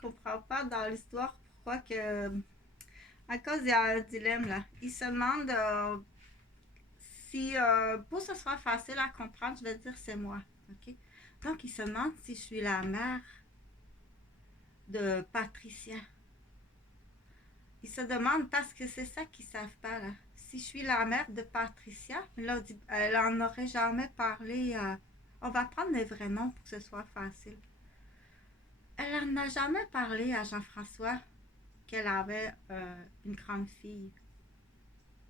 comprends pas dans l'histoire pourquoi que. À cause, il y a un dilemme là. Il se demande si. Pour que ce soit facile à comprendre, je vais dire c'est moi. OK? Donc, il se demande si je suis la mère de Patricia. Il se demande parce que c'est ça qu'ils savent pas là. Si je suis la mère de Patricia, là, elle en aurait jamais parlé. On va prendre les vrais noms pour que ce soit facile. Elle en a jamais parlé à Jean-François qu'elle avait une grande fille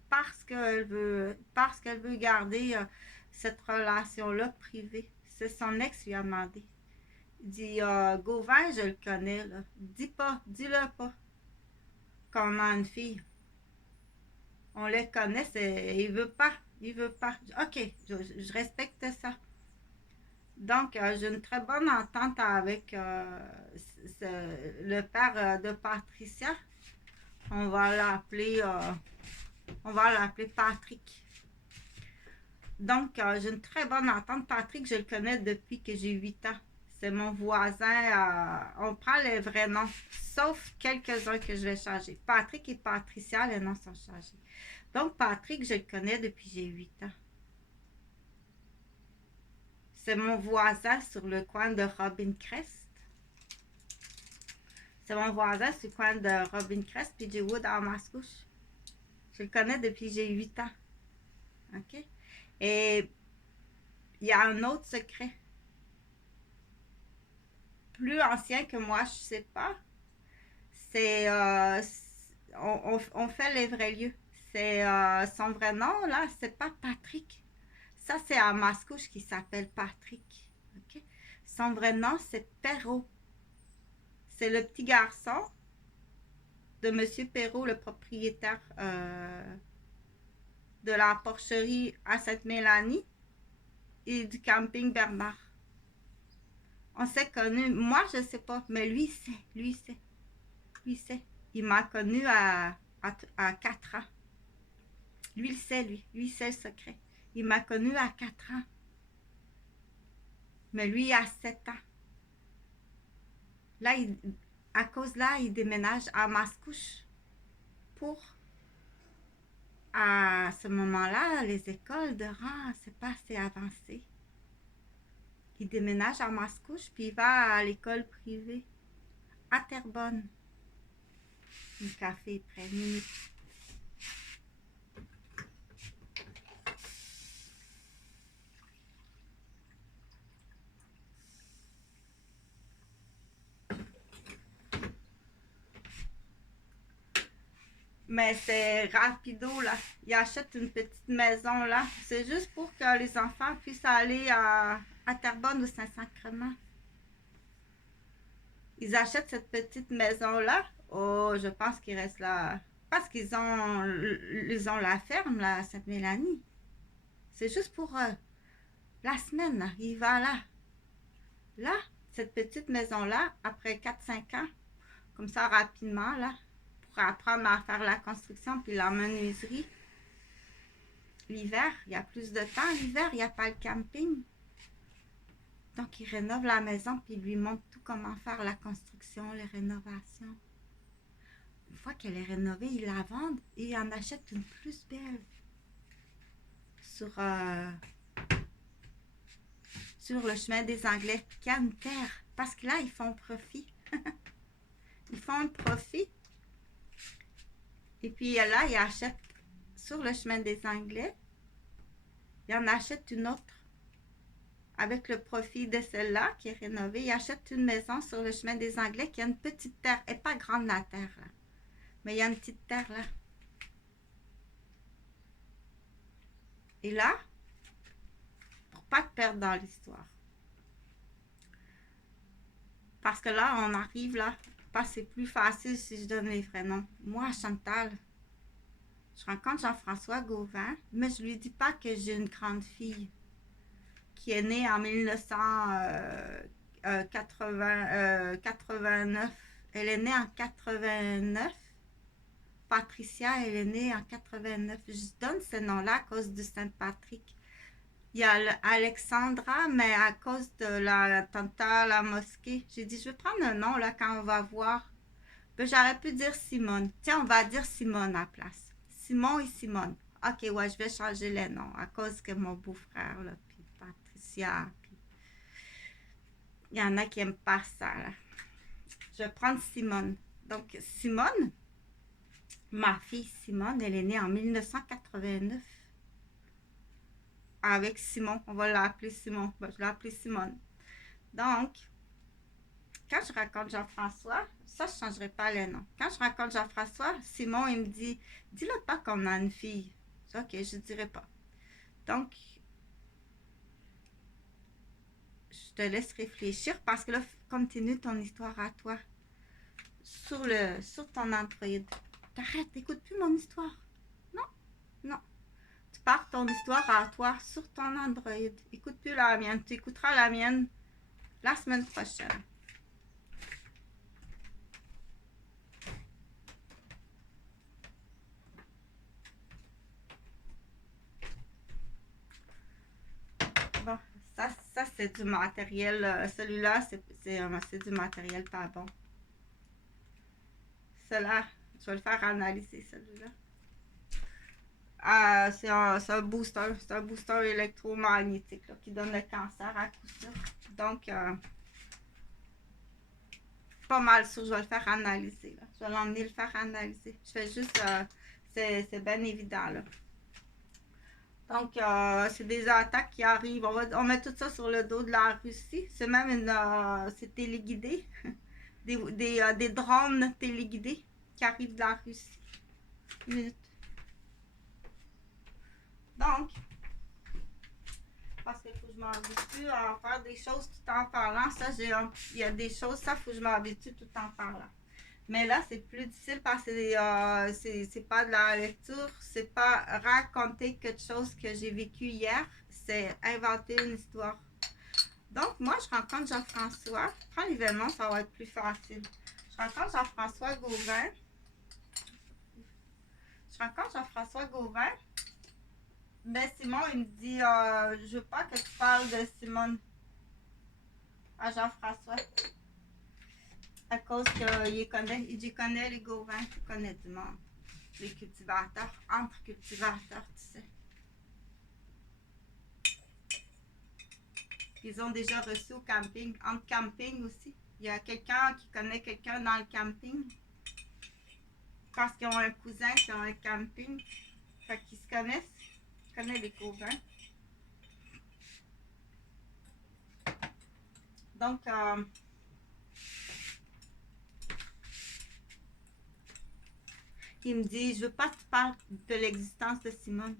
parce qu'elle veut garder cette relation-là privée. C'est son ex qui lui a demandé. Il dit Gauvin, je le connais là. Dis-le pas qu'on a une fille. On les connaît, il veut pas. Il veut pas. Ok, je respecte ça. Donc, j'ai une très bonne entente avec le père de Patricia. On va l'appeler, euh, on va l'appeler Patrick. Donc, j'ai une très bonne entente. Patrick, je le connais depuis que j'ai 8 ans. C'est mon voisin. On prend les vrais noms, sauf quelques-uns que je vais changer. Patrick et Patricia, les noms sont changés. Donc, Patrick, je le connais depuis que j'ai 8 ans. C'est mon voisin sur le coin de Robin Crest. C'est mon voisin sur le coin de Robin Crest puis du Wood en Mascouche. Je le connais depuis que j'ai 8 ans. OK? Et il y a un autre secret. Plus ancien que moi, je sais pas. C'est. On fait les vrais lieux. C'est son vrai nom, là, c'est pas Patrick. Ça, c'est à Mascouche qui s'appelle Patrick. OK? Son vrai nom, c'est Perrault. C'est le petit garçon de Monsieur Perrault, le propriétaire de la porcherie à Sainte-Mélanie et du camping Bernard. On s'est connus. Moi, je sais pas, mais lui sait. Lui sait. Lui sait. Il m'a connu à 4 ans. Lui, il sait, lui. Lui, sait le secret. Il m'a connu à 4 ans. Mais lui, à 7 ans. Là, à cause là, il déménage à Mascouche pour, à ce moment-là, les écoles de rang, c'est pas assez avancé. Il déménage à Mascouche, puis il va à l'école privée à Terrebonne. Le café est prêt, minute. Mais c'est rapido, là. Il achète une petite maison, là. C'est juste pour que les enfants puissent aller à Terrebonne ou Saint-Sacrement. Ils achètent cette petite maison-là. Oh, je pense qu'ils restent là. Parce ils ont la ferme, là, à Sainte-Mélanie. C'est juste pour la semaine, là. Il va là. Là, cette petite maison-là, après 4-5 ans, comme ça, rapidement, là, pour apprendre à faire la construction puis la menuiserie. L'hiver, il y a plus de temps. L'hiver, il n'y a pas le camping. Donc, il rénove la maison puis il lui montre tout comment faire la construction, les rénovations. Une fois qu'elle est rénovée, il la vend et il en achète une plus belle sur le chemin des Anglais, qui a une terre. Parce que là, ils font profit. Ils font un profit. Et puis là, ils achètent sur le chemin des Anglais. Ils en achètent une autre. Avec le profit de celle-là qui est rénovée, ils achètent une maison sur le chemin des Anglais qui a une petite terre. Elle n'est pas grande la terre, là. Mais il y a une petite terre là. Et là, pour pas te perdre dans l'histoire. Parce que là, on arrive là. Parce que c'est plus facile si je donne les vrais noms. Moi, Chantal, je rencontre Jean-François Gauvin, mais je lui dis pas que j'ai une grande fille qui est née en 1989. Elle est née en 89. Patricia, elle est née en 89. Je donne ce nom-là à cause de Saint-Patrick. il y a Alexandra, mais à cause de l'attentat à la mosquée, j'ai dit, je vais prendre un nom là quand on va voir. Ben, j'aurais pu dire Simone. Tiens, on va dire Simone à la place. Simon et Simone. Ok, ouais, je vais changer les noms à cause que mon beau-frère, là, puis Patricia, puis il y en a qui aiment pas ça, là. Je vais prendre Simone. Donc, Simone, ma fille Simone, elle est née en 1989 avec Simon. On va l'appeler Simon. Ben, je l'ai appelée Simone. Donc, quand je raconte Jean-François, ça, je ne changerai pas les noms. Quand je raconte Jean-François, Simon, il me dit, dis-le pas qu'on a une fille. Je dis, ok, je ne dirai pas. Donc, je te laisse réfléchir parce que là, continue ton histoire à toi sur ton Android. T'arrêtes, t'écoutes plus mon histoire. Non, non. Tu pars ton histoire à toi sur ton Android. Écoute plus la mienne. Tu écouteras la mienne la semaine prochaine. Bon, ça c'est du matériel. Celui-là, c'est du matériel pas bon. Celui-là, je vais le faire analyser, celui-là. C'est un booster électromagnétique là, qui donne le cancer à coup sûr. Donc, pas mal sûr, je vais le faire analyser. Là. Je vais l'emmener le faire analyser. Je fais juste, c'est bien évident. Là. Donc, c'est des attaques qui arrivent. On met tout ça sur le dos de la Russie. C'est même c'est téléguidé. Des drones téléguidés qui arrivent de la Russie. Une minute. Donc, parce qu'il faut que je m'habitue à faire des choses tout en parlant. Ça, il y a des choses, ça, il faut que je m'habitue tout en parlant. Mais là, c'est plus difficile parce que c'est pas de la lecture, c'est pas raconter quelque chose que j'ai vécu hier, c'est inventer une histoire. Donc, moi, je rencontre Jean-François. Prends l'événement, ça va être plus facile. Je rencontre Jean-François Gauvin. Ben, Simon, il me dit, je veux pas que tu parles de Simone à Jean-François. À cause qu'il connaît les Gauvins, il connaît du monde. Les cultivateurs, entre cultivateurs, tu sais. Ils ont déjà reçu au camping, entre camping aussi. Il y a quelqu'un qui connaît quelqu'un dans le camping. Parce qu'ils ont un cousin qui a un camping. Fait qu'ils se connaissent. Ils connaissent les Gauvins. Donc, il me dit, je veux pas que tu parles de l'existence de Simone.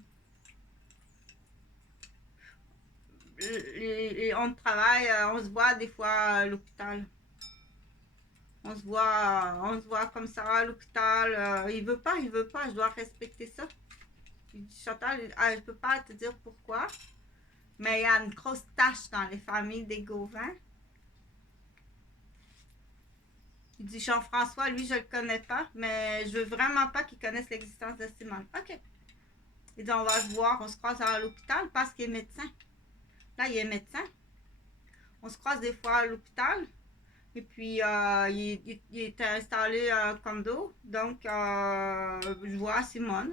On travaille, on se voit des fois à l'hôpital. On se voit comme ça à l'hôpital. Il veut pas, je dois respecter ça. Il dit, Chantal, je peux pas te dire pourquoi, mais il y a une grosse tâche dans les familles des Gauvins. Il dit, Jean-François, lui, je le connais pas, mais je veux vraiment pas qu'il connaisse l'existence de Simone. OK. Il dit, on va se voir, on se croise à l'hôpital parce qu'il est médecin. Là, il est médecin. On se croise des fois à l'hôpital. Et puis, il était installé comme dos. Donc, je vois Simone.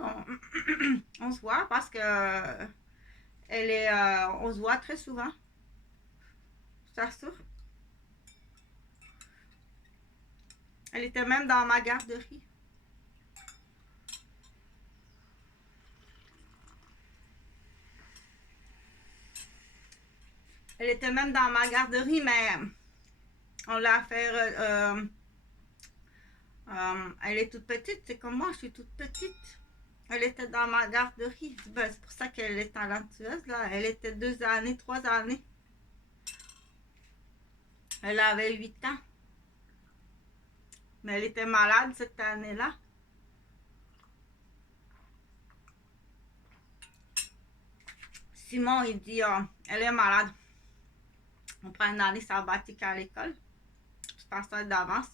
On se voit parce que on se voit très souvent. Je t'assure. Elle était même dans ma garderie. Elle était même dans ma garderie, mais on l'a fait. Elle est toute petite, c'est comme moi, je suis toute petite. Elle était dans ma garderie. Ben, c'est pour ça qu'elle est talentueuse. Là. Elle était 2 années, 3 années. Elle avait 8 ans. Mais elle était malade cette année-là. Simon, il dit, elle est malade. On prend une année sabbatique à l'école. Je pense ça d'avance.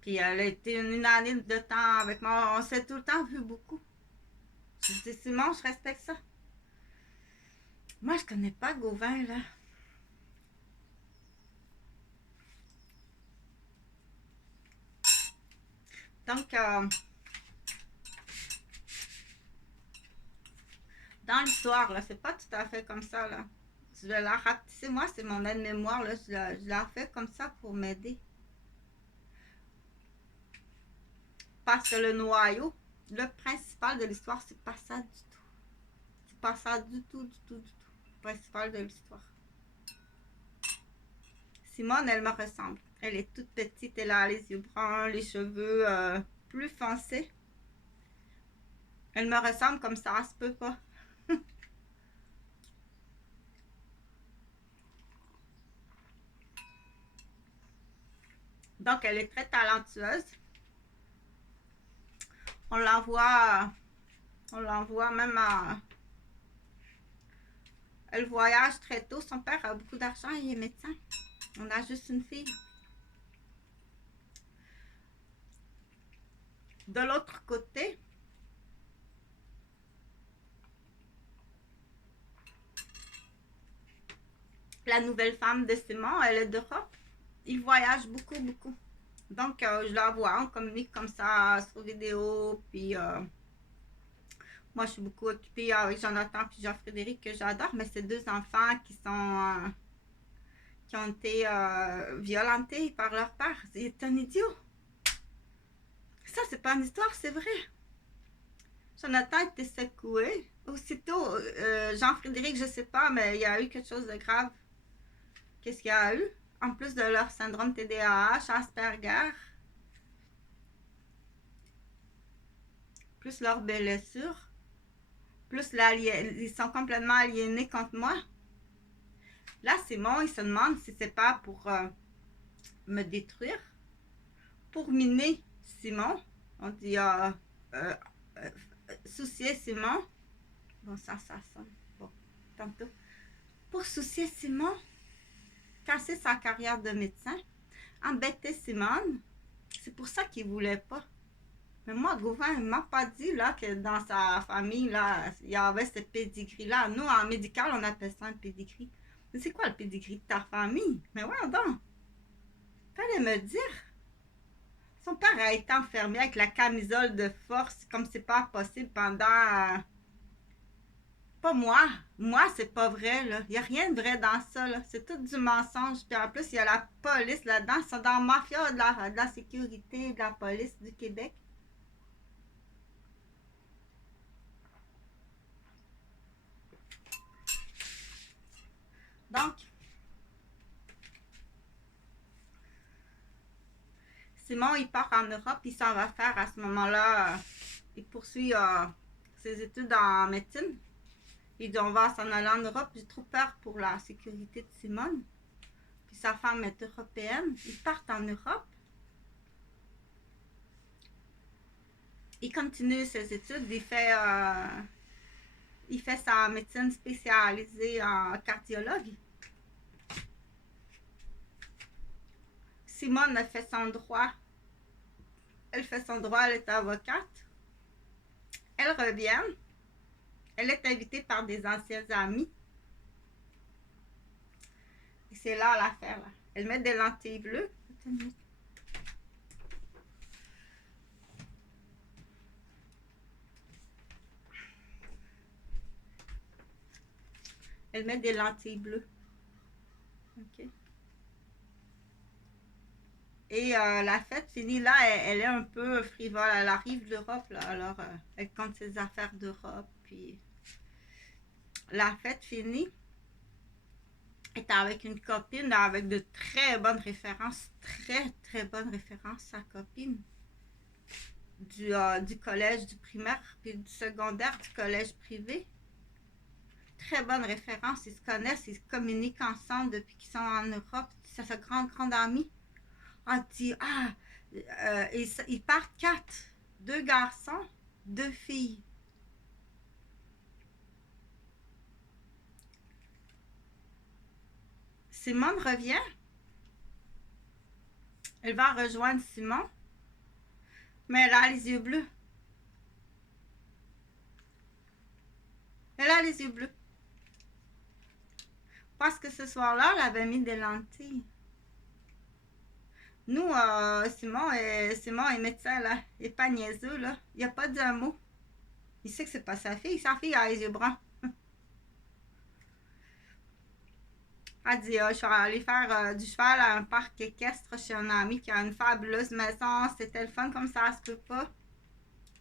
Puis elle a été une année de temps avec moi. On s'est tout le temps vu beaucoup. Je dis, Simon, je respecte ça. Moi, je connais pas Gauvin, là. Donc, dans l'histoire, là, c'est pas tout à fait comme ça, là. Je vais la rapetisser. Moi, c'est mon aide-mémoire, là. Je la fais comme ça pour m'aider. Parce que le noyau, le principal de l'histoire, c'est pas ça du tout. C'est pas ça du tout, du tout, du tout. Le principal de l'histoire. Simone, elle me ressemble. Elle est toute petite, elle a les yeux bruns, les cheveux plus foncés. Elle me ressemble comme ça se peut pas. Donc, elle est très talentueuse. On l'envoie même à... Elle voyage très tôt. Son père a beaucoup d'argent, il est médecin. On a juste une fille. De l'autre côté, la nouvelle femme de Simon, elle est d'Europe. Il voyage beaucoup, beaucoup. Donc, je la vois, on communique comme ça sur vidéo. Puis, moi, je suis beaucoup occupée avec Jonathan et Jean-Frédéric, que j'adore. Mais c'est deux enfants qui ont été violentés par leur père. C'est un idiot. Ça, c'est pas une histoire, c'est vrai. Jonathan était secoué. Aussitôt, Jean-Frédéric, je sais pas, mais il y a eu quelque chose de grave. Qu'est-ce qu'il y a eu? En plus de leur syndrome TDAH, Asperger, plus leurs blessures, plus ils sont complètement aliénés contre moi. Là, Simon, il se demande si c'est pas pour me détruire, pour miner Simon. On dit euh, soucier Simon. Bon, ça sonne. Bon, tantôt. Pour soucier Simon, casser sa carrière de médecin, embêter Simone. C'est pour ça qu'il voulait pas. Mais moi, Gauvin, il m'a pas dit là, que dans sa famille, là, il y avait ce pedigree-là. Nous, en médical, on appelle ça un pedigree. Mais c'est quoi le pedigree de ta famille? Mais ouais, donc, fallait me dire. Son père a été enfermé avec la camisole de force, comme c'est pas possible pendant... Pas moi. Moi, c'est pas vrai, là. Il n'y a rien de vrai dans ça, là. C'est tout du mensonge. Puis en plus, il y a la police là-dedans. Ils sont dans la mafia de la sécurité, de la police du Québec. Donc, Simon, il part en Europe, il s'en va faire à ce moment-là, il poursuit ses études en médecine. Il dit, on va s'en aller en Europe. J'ai trop peur pour la sécurité de Simone. Puis sa femme est européenne. Ils partent en Europe. Il continue ses études. Il fait sa médecine spécialisée en cardiologue. Simone a fait son droit. Elle fait son droit, elle est avocate. Elle revient. Elle est invitée par des anciens amis. Et c'est là l'affaire. Là. Elle met des lentilles bleues. Elle met des lentilles bleues. OK. Et la fête finie là, elle est un peu frivole. Elle arrive d'Europe, là, alors elle compte ses affaires d'Europe. Puis la fête finie, elle est avec une copine avec de très bonnes références, très très bonnes références, sa copine. Du collège du primaire, puis du secondaire, du collège privé. Très bonnes références, ils se connaissent, ils communiquent ensemble depuis qu'ils sont en Europe. C'est sa grande amie. Ah, dit, ils partent quatre. Deux garçons, deux filles. Simone revient. Elle va rejoindre Simon. Mais elle a les yeux bleus. Elle a les yeux bleus. Parce que ce soir-là, elle avait mis des lentilles. Nous, Simon est médecin, là. Il n'est pas niaiseux, là. Il n'a pas dit un mot. Il sait que c'est pas sa fille. Sa fille a les yeux bruns. Elle dit, je vais aller faire du cheval à un parc équestre chez un ami qui a une fabuleuse maison. C'était le fun comme ça se peut pas.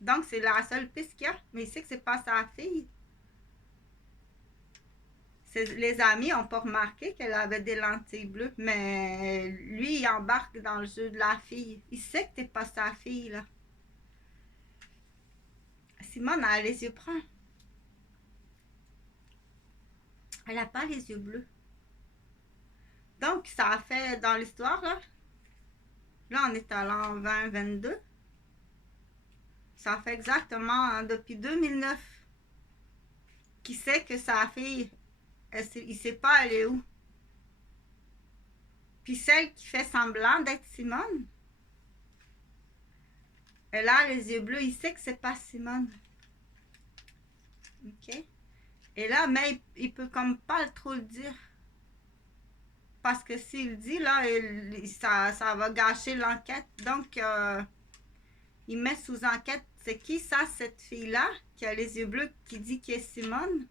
Donc, c'est la seule piste qu'il y a. Mais il sait que c'est pas sa fille. Les amis n'ont pas remarqué qu'elle avait des lentilles bleues. Mais lui, il embarque dans le jeu de la fille. Il sait que t'es pas sa fille, là. Simone a les yeux bruns. Elle n'a pas les yeux bleus. Donc, ça a fait dans l'histoire, là. Là, on est à l'an 2022. Ça fait exactement depuis 2009 qu'il sait que sa fille, il ne sait pas elle est où. Puis celle qui fait semblant d'être Simone, elle a les yeux bleus. Il sait que c'est pas Simone. OK? Et là, mais il peut comme pas trop le dire. Parce que s'il le dit, là, ça va gâcher l'enquête. Donc, il met sous enquête, c'est qui ça, cette fille-là, qui a les yeux bleus, qui dit qu'elle est Simone?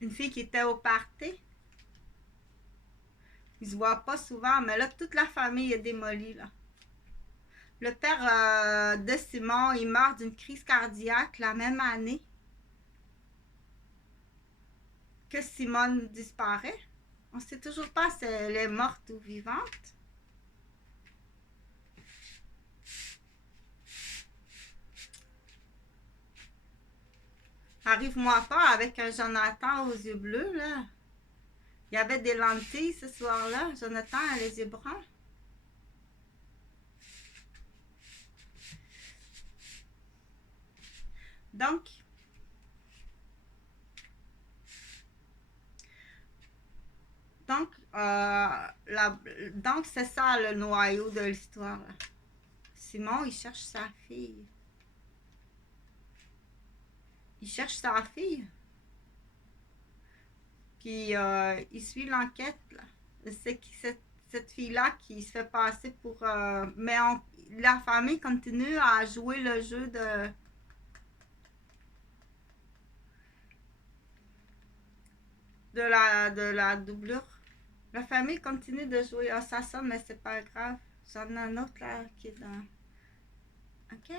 Une fille qui était au party. Ils se voient pas souvent, mais là, toute la famille est démolie, là. Le père de Simon, il meurt d'une crise cardiaque la même année que Simone disparaît. On ne sait toujours pas si elle est morte ou vivante. Arrive-moi pas avec un Jonathan aux yeux bleus, là. Il y avait des lentilles ce soir-là. Jonathan a les yeux bruns. Donc, donc c'est ça le noyau de l'histoire. Simon, il cherche sa fille. Il cherche sa fille. Puis il suit l'enquête. C'est qui cette fille-là qui se fait passer pour... mais la famille continue à jouer le jeu de la doublure. La famille continue de jouer. Ah, ça sonne, mais c'est pas grave. J'en ai un autre là qui est dans... OK?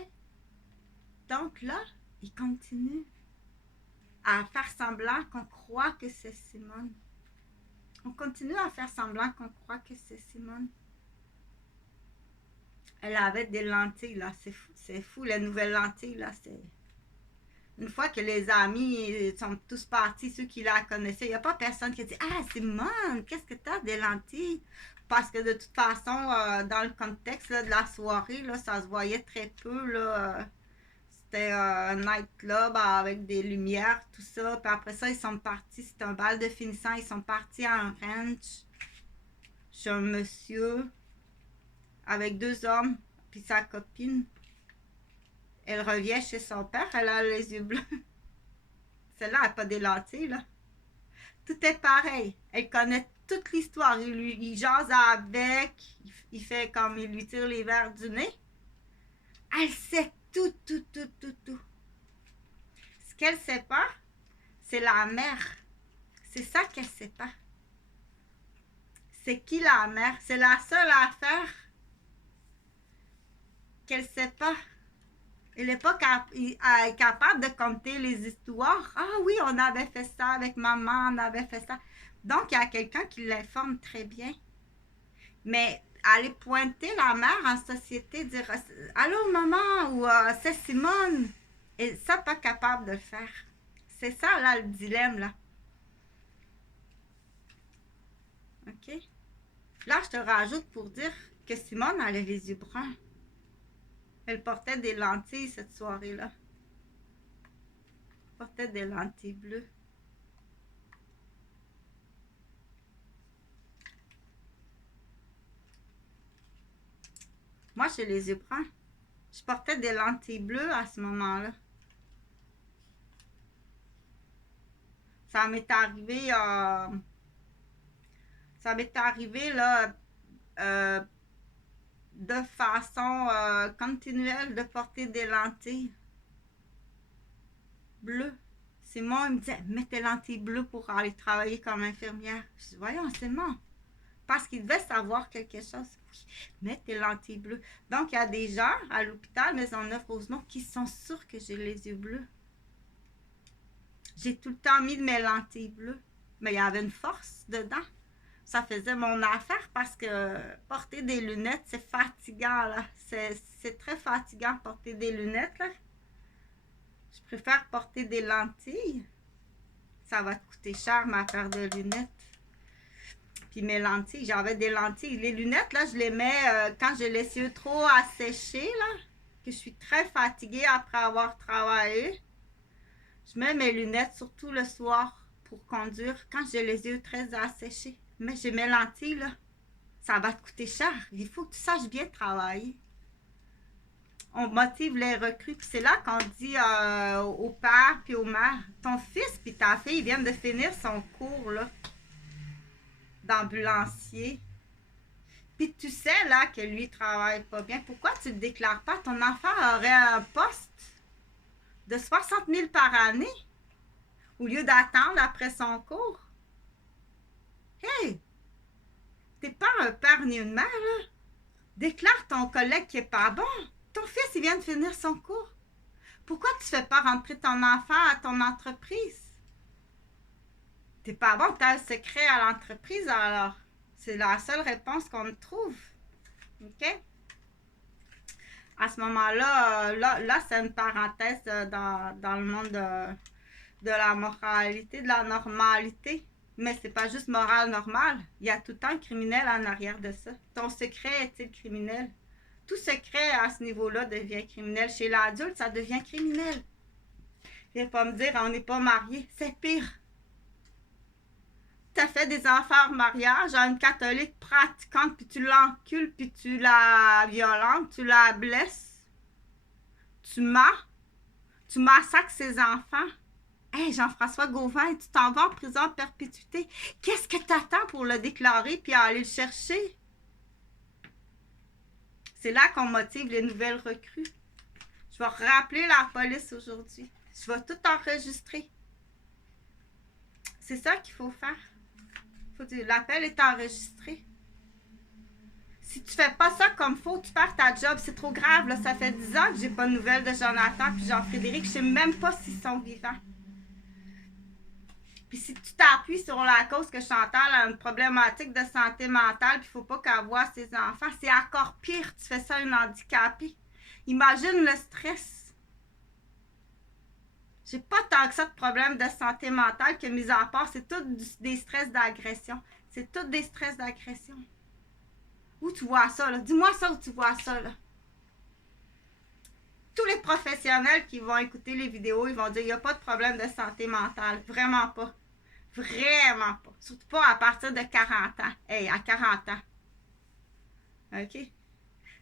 Donc là, il continue à faire semblant qu'on croit que c'est Simone. On continue à faire semblant qu'on croit que c'est Simone. Elle avait des lentilles, là. C'est fou, les nouvelles lentilles, là. C'est... Une fois que les amis sont tous partis, ceux qui la connaissaient, il n'y a pas personne qui a dit « Ah, Simone, qu'est-ce que t'as des lentilles? » Parce que de toute façon, dans le contexte là, de la soirée, là, ça se voyait très peu, là. C'était un nightclub avec des lumières, tout ça. Puis après ça, ils sont partis. C'était un bal de finissant. Ils sont partis à un ranch chez un monsieur avec deux hommes, puis sa copine. Elle revient chez son père, elle a les yeux bleus. Celle-là n'a pas des lentilles, là. Tout est pareil. Elle connaît toute l'histoire. Il jase avec, il fait comme il lui tire les verres du nez. Elle sait tout. Ce qu'elle sait pas, c'est la mère. C'est ça qu'elle sait pas. C'est qui la mère? C'est la seule affaire qu'elle sait pas. Elle n'est pas capable de compter les histoires. Ah oui, on avait fait ça avec maman, on avait fait ça. Donc, il y a quelqu'un qui l'informe très bien. Mais aller pointer la mère en société, dire « Allô, maman » ou « C'est Simone », et ça, pas capable de le faire. C'est ça, là, le dilemme, là. OK? Là, je te rajoute pour dire que Simone avait les yeux bruns. Elle portait des lentilles cette soirée-là. Elle portait des lentilles bleues. Moi, j'ai les yeux bruns. Je portais des lentilles bleues à ce moment-là. Ça m'est arrivé, là, de façon continuelle de porter des lentilles bleues. Simon, il me disait, mets tes lentilles bleues pour aller travailler comme infirmière. Je dis, voyons, Simon. Parce qu'il devait savoir quelque chose. Oui, mets tes lentilles bleues. Donc, il y a des gens à l'hôpital Maisonneuve-Rosemont qui sont sûrs que j'ai les yeux bleus. J'ai tout le temps mis mes lentilles bleues. Mais il y avait une force dedans. Ça faisait mon affaire parce que porter des lunettes, c'est fatigant, là. C'est très fatigant porter des lunettes, là. Je préfère porter des lentilles. Ça va te coûter cher, ma paire de lunettes. Puis mes lentilles, j'avais des lentilles. Les lunettes, là, je les mets quand j'ai les yeux trop asséchés, là, que je suis très fatiguée après avoir travaillé. Je mets mes lunettes, surtout le soir, pour conduire, quand j'ai les yeux très asséchés. Mais j'ai mes lentilles, là. Ça va te coûter cher. Il faut que tu saches bien travailler. On motive les recrues. Puis c'est là qu'on dit au père puis aux mères, ton fils puis ta fille viennent de finir son cours, là, d'ambulancier. Puis tu sais, là, que lui, il travaille pas bien. Pourquoi tu ne déclares pas? Ton enfant aurait un poste de 60 000 par année au lieu d'attendre après son cours. Hey! T'es pas un père ni une mère, là. Déclare ton collègue qui est pas bon. Ton fils, il vient de finir son cours. Pourquoi tu fais pas rentrer ton enfant à ton entreprise? T'es pas bon, t'as un secret à l'entreprise, alors. C'est la seule réponse qu'on trouve. OK? À ce moment-là, là c'est une parenthèse dans le monde de la moralité, de la normalité. Mais c'est pas juste moral normal. Il y a tout le temps un criminel en arrière de ça. Ton secret est-il criminel? Tout secret à ce niveau-là devient criminel. Chez l'adulte, ça devient criminel. Viens pas me dire, on n'est pas mariés. C'est pire. Tu as fait des enfants en mariage à une catholique pratiquante, puis tu l'encules, puis tu la violentes, tu la blesses. Tu massacres ses enfants. Hey, Jean-François Gauvin, tu t'en vas en prison à perpétuité. Qu'est-ce que tu attends pour le déclarer puis aller le chercher? C'est là qu'on motive les nouvelles recrues. Je vais rappeler la police aujourd'hui. Je vais tout enregistrer. C'est ça qu'il faut faire. L'appel est enregistré. Si tu fais pas ça comme faut, tu perds ta job. C'est trop grave. Là. Ça fait 10 ans que j'ai pas de nouvelles de Jonathan puis Jean-Frédéric. Je sais même pas s'ils sont vivants. Puis si tu t'appuies sur la cause que Chantal a une problématique de santé mentale, puis il ne faut pas qu'elle voie ses enfants, c'est encore pire, tu fais ça à une handicapée. Imagine le stress. J'ai pas tant que ça de problèmes de santé mentale que mis à part, c'est tout des stress d'agression. C'est tout des stress d'agression. Où tu vois ça, là? Dis-moi ça où tu vois ça, là. Tous les professionnels qui vont écouter les vidéos, ils vont dire, il n'y a pas de problème de santé mentale. Vraiment pas. Vraiment pas. Surtout pas à partir de 40 ans. Hey, à 40 ans. OK?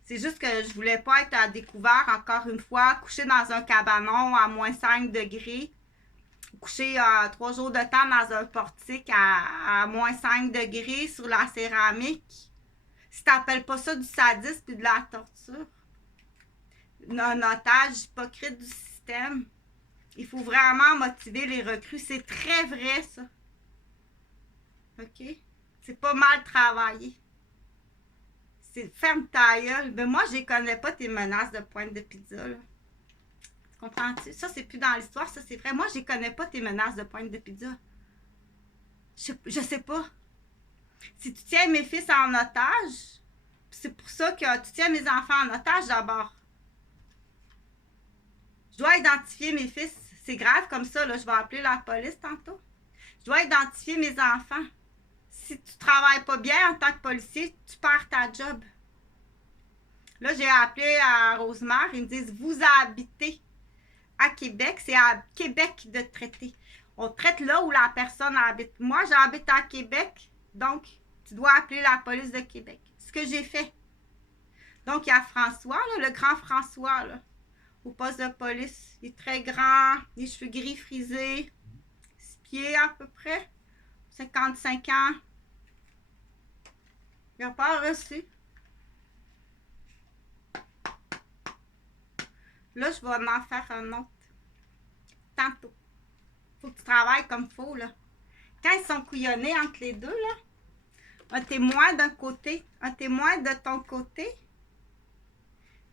C'est juste que je voulais pas être à découvert encore une fois, coucher dans un cabanon à moins 5 degrés, coucher 3 jours de temps dans un portique à moins 5 degrés sur la céramique. Si t'appelles pas ça du sadisme et de la torture. Un otage hypocrite du système. Il faut vraiment motiver les recrues. C'est très vrai, ça. OK? C'est pas mal travaillé. C'est ferme ta gueule. Ben moi, je ne connais pas tes menaces de pointe de pizza, là. Tu comprends-tu? Ça, c'est plus dans l'histoire, ça, c'est vrai. Moi, je ne connais pas tes menaces de pointe de pizza. Je sais pas. Si tu tiens mes fils en otage, c'est pour ça que tu tiens mes enfants en otage d'abord. Je dois identifier mes fils. C'est grave comme ça, là. Je vais appeler la police tantôt. Je dois identifier mes enfants. Si tu ne travailles pas bien en tant que policier, tu perds ta job. Là, j'ai appelé à Rosemère. Ils me disent, vous habitez à Québec. C'est à Québec de traiter. On traite là où la personne habite. Moi, j'habite à Québec. Donc, tu dois appeler la police de Québec. Ce que j'ai fait. Donc, il y a François, là, le grand François, là, au poste de police. Il est très grand, les cheveux gris frisés, pieds à peu près. 55 ans. Il n'a pas reçu. Là, je vais en faire un autre. Tantôt. Faut que tu travailles comme il faut, là. Quand ils sont couillonnés entre les deux, là, un témoin d'un côté, un témoin de ton côté,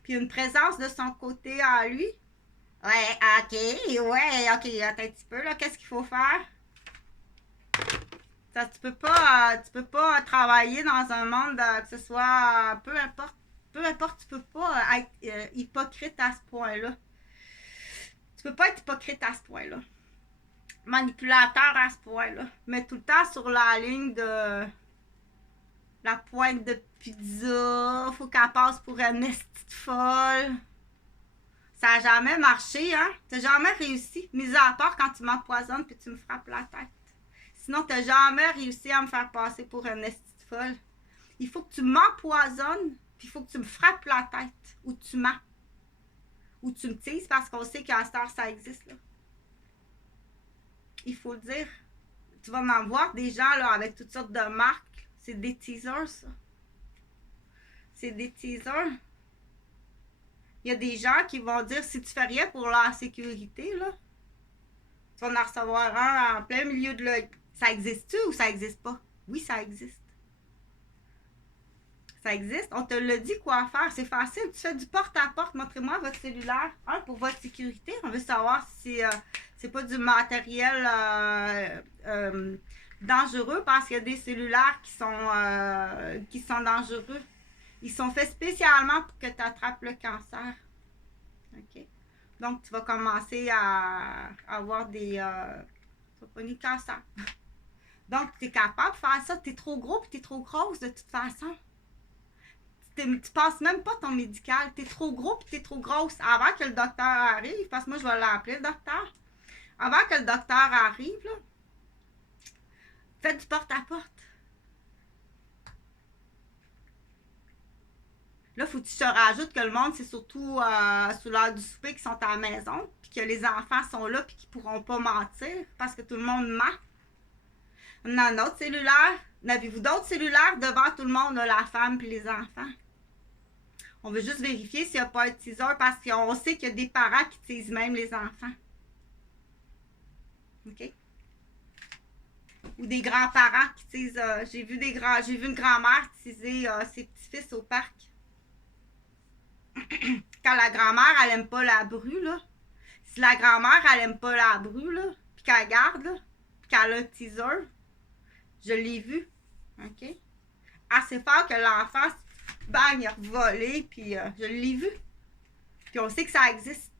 puis une présence de son côté à lui. Ouais, ok, attends un petit peu, là, qu'est-ce qu'il faut faire? Ça, tu peux pas travailler dans un monde, que ce soit, peu importe, tu peux pas être hypocrite à ce point-là. Tu peux pas être hypocrite à ce point-là. Manipulateur à ce point-là. Mais tout le temps sur la ligne de la pointe de pizza, faut qu'elle passe pour une petite folle. Ça n'a jamais marché, hein? T'as jamais réussi, mis à part quand tu m'empoisonnes puis tu me frappes la tête. Sinon, t'as jamais réussi à me faire passer pour une petite folle. Il faut que tu m'empoisonnes puis il faut que tu me frappes la tête ou tu mens. Ou tu me teases parce qu'on sait qu'à cette heure, ça existe, là. Il faut le dire. Tu vas en voir des gens là, avec toutes sortes de marques. C'est des teasers, ça. C'est des teasers. Il y a des gens qui vont dire si tu fais rien pour la sécurité, là, tu vas en recevoir un en plein milieu de l'œil. Ça existe-tu ou ça existe pas? Oui, ça existe. Ça existe. On te le dit quoi faire. C'est facile. Tu fais du porte-à-porte. Montrez-moi votre cellulaire. Un, pour votre sécurité. On veut savoir si c'est pas du matériel dangereux parce qu'il y a des cellulaires qui sont dangereux. Ils sont faits spécialement pour que tu attrapes le cancer. OK? Donc, tu vas commencer à avoir des... tu vas pas ni cancer. Donc, tu es capable de faire ça. Tu es trop gros et tu es trop grosse de toute façon. Tu passes même pas ton médical. Tu es trop gros et tu es trop grosse. Avant que le docteur arrive, parce que moi, je vais l'appeler le docteur. Avant que le docteur arrive, là, fais du porte-à-porte. Là, il faut que tu te rajoutes que le monde, c'est surtout sous l'heure du souper qui sont à la maison, puis que les enfants sont là, puis qu'ils ne pourront pas mentir parce que tout le monde ment. On a un autre cellulaire. N'avez-vous d'autres cellulaires devant tout le monde, là, la femme puis les enfants? On veut juste vérifier s'il n'y a pas un teaser parce qu'on sait qu'il y a des parents qui teasent même les enfants. OK? Ou des grands-parents qui teasent. J'ai vu une grand-mère teaser ses petits-fils au parc. Quand la grand-mère, elle aime pas la bru, là. Si la grand-mère, elle aime pas la bru, là, puis qu'elle garde, là, puis qu'elle a un teaser, je l'ai vu. OK? Assez fort que l'enfant, bang, il a volé, puis je l'ai vu. Puis on sait que ça existe.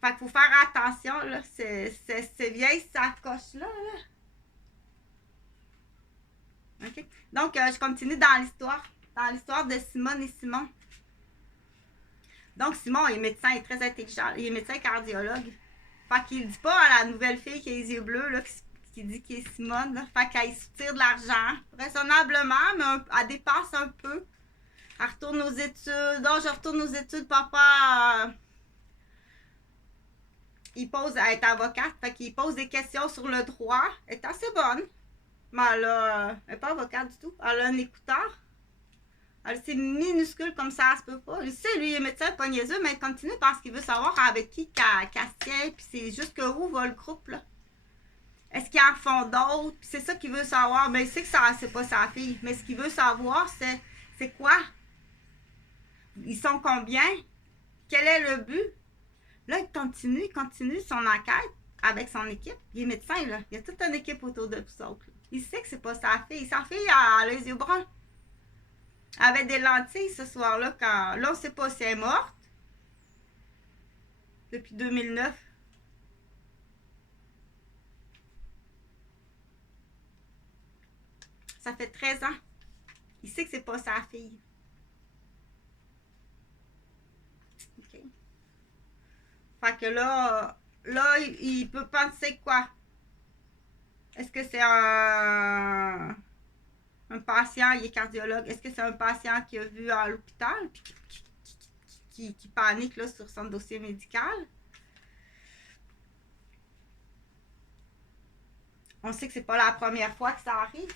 Fait qu'il faut faire attention, là, ces vieilles sacoches-là, là. OK? Donc, je continue dans l'histoire de Simone et Simon. Donc, Simon est médecin, il est très intelligent. Il est médecin cardiologue. Fait qu'il dit pas à la nouvelle fille qui a les yeux bleus, là, qui dit qu'il est Simone, là. Fait qu'elle se tire de l'argent, raisonnablement, mais elle dépasse un peu. Elle retourne aux études. Donc, je retourne aux études, papa. Il pose à être avocate, fait qu'il pose des questions sur le droit. Elle est assez bonne. Mais elle n'est pas avocate du tout. Elle a un écouteur. C'est minuscule comme ça se peut pas. Je sais, lui, il est médecin, pas niaiseux, mais il continue parce qu'il veut savoir avec qui qu'elle se tient, puis c'est jusqu'où va le groupe, là. Est-ce qu'ils en font d'autres? Puis c'est ça qu'il veut savoir. Mais il sait que ça, c'est pas sa fille. Mais ce qu'il veut savoir, c'est quoi? Ils sont combien? Quel est le but? Là, il continue son enquête avec son équipe. Il est médecin, là. Il y a toute une équipe autour de vous autres, là. Il sait que c'est pas sa fille. Sa fille a les yeux bruns. Elle avait des lentilles ce soir-là quand... Là, on sait pas si elle est morte. Depuis 2009. Ça fait 13 ans. Il sait que c'est pas sa fille. OK. Fait que là, il peut penser quoi? Est-ce que c'est un patient, il est cardiologue, est-ce que c'est un patient qui a vu à l'hôpital puis qui panique là, sur son dossier médical? On sait que c'est pas la première fois que ça arrive.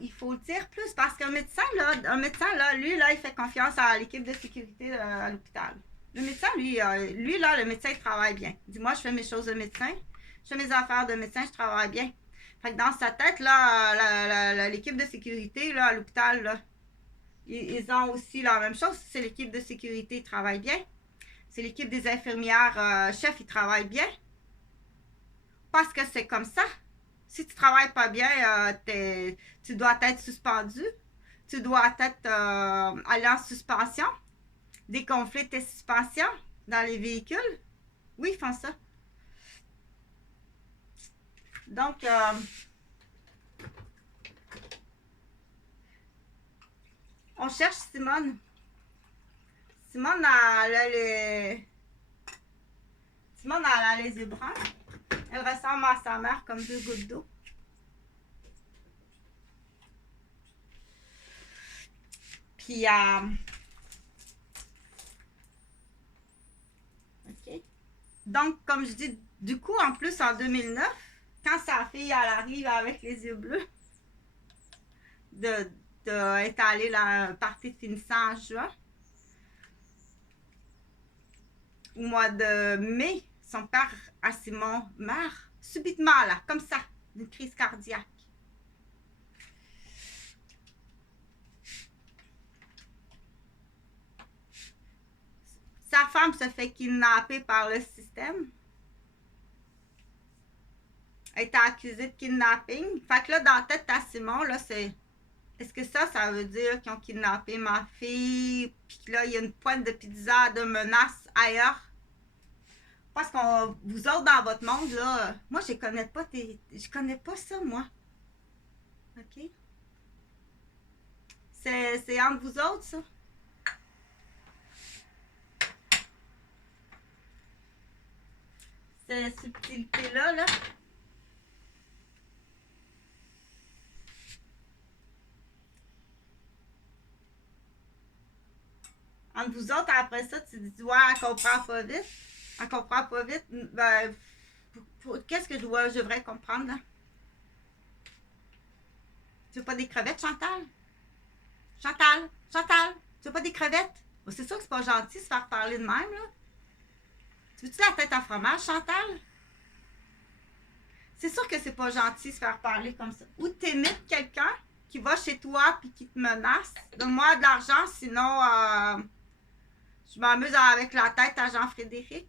Il faut le dire plus parce qu'un médecin, là, lui, là, il fait confiance à l'équipe de sécurité à l'hôpital. Le médecin, lui, là, le médecin, il travaille bien. Dis-moi, je fais mes choses de médecin, je fais mes affaires de médecin, je travaille bien. Fait que dans sa tête, là, l'équipe de sécurité, là, à l'hôpital, là, ils ont aussi la même chose. C'est l'équipe de sécurité, ils travaillent bien. C'est l'équipe des infirmières, chefs, ils travaillent bien. Parce que c'est comme ça. Si tu travailles pas bien, tu dois être suspendu. Tu dois être aller en suspension. Dégonfler tes suspensions dans les véhicules. Oui, ils font ça. Donc, on cherche Simone. Simone Simone a les yeux bruns. Elle ressemble à sa mère comme deux gouttes d'eau. Puis, OK. Donc, comme je dis, du coup, en plus, en 2009, quand sa fille, elle arrive avec les yeux bleus, est allée la partie de finissant en juin, au mois de mai, son père à Simon meurt subitement, là, comme ça, d'une crise cardiaque. Sa femme se fait kidnapper par le système. Elle était accusée de kidnapping. Fait que là, dans la tête à Simon, là, c'est... Est-ce que ça veut dire qu'ils ont kidnappé ma fille? Puis là, il y a une pointe de pizza, de menaces ailleurs? Parce qu'on vous autres dans votre monde, là, moi, je connais pas ça, moi. OK? C'est entre vous autres, ça? Cette subtilité-là, là. Entre vous autres, après ça, tu dis, ouais, elle comprend pas vite. Elle comprend pas vite. Ben, qu'est-ce que je devrais comprendre, là? Tu veux pas des crevettes, Chantal? Chantal, Chantal, tu veux pas des crevettes? Bon, c'est sûr que c'est pas gentil de se faire parler de même, là. Tu veux-tu la tête à fromage, Chantal? C'est sûr que c'est pas gentil de se faire parler comme ça. Ou t'imites quelqu'un qui va chez toi puis qui te menace. Donne-moi de l'argent, sinon je m'amuse avec la tête à Jean-Frédéric.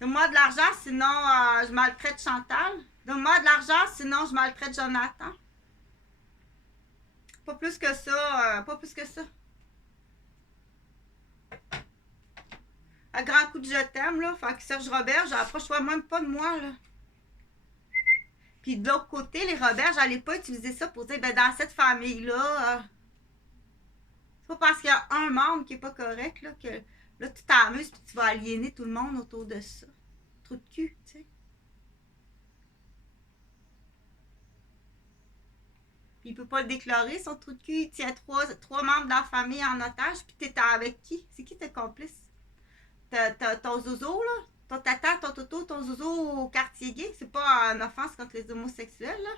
Donne-moi de l'argent, sinon je maltraite Chantal. Donne-moi de l'argent, sinon je maltraite Jonathan. Pas plus que ça, pas plus que ça. Un grand coup de je t'aime, là. Fait que Serge Robert, j'approche-toi même pas de moi, là. Puis de l'autre côté, les Robert, j'allais pas utiliser ça pour dire, ben dans cette famille-là, c'est pas parce qu'il y a un membre qui est pas correct, là, que là, tu t'amuses puis tu vas aliéner tout le monde autour de ça. Trou de cul, tu sais. Puis il peut pas le déclarer, son trou de cul. Il tient trois membres de la famille en otage, puis t'es avec qui? C'est qui tes complices? Ton zozo, là? Ton tata, ton toto, ton zozo au quartier gay? C'est pas une offense contre les homosexuels, là?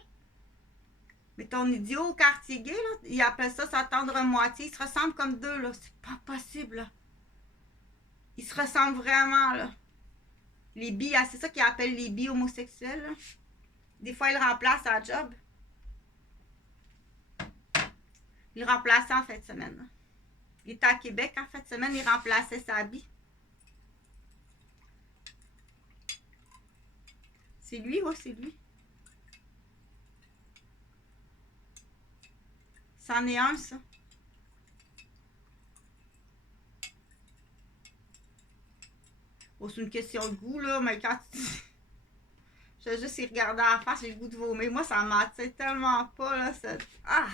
Mais ton idiot au quartier gay, là, il appelle ça s'attendre moitié. Ils se ressemblent comme deux, là. C'est pas possible, là. Ils se ressemblent vraiment, là. Les bi, c'est ça qu'ils appellent les bi homosexuels, là. Des fois, ils le remplacent à la job. Il le remplaçait en fin de semaine, là. Il était à Québec en fin de semaine, il remplaçait sa bi. C'est lui, ouais, c'est lui. C'en est un, ça. Oh, c'est une question de goût, là, mais quand tu... Je vais juste y regarder en face, j'ai le goût de vomir. Moi, ça m'attire tellement pas, là, cette... Ah!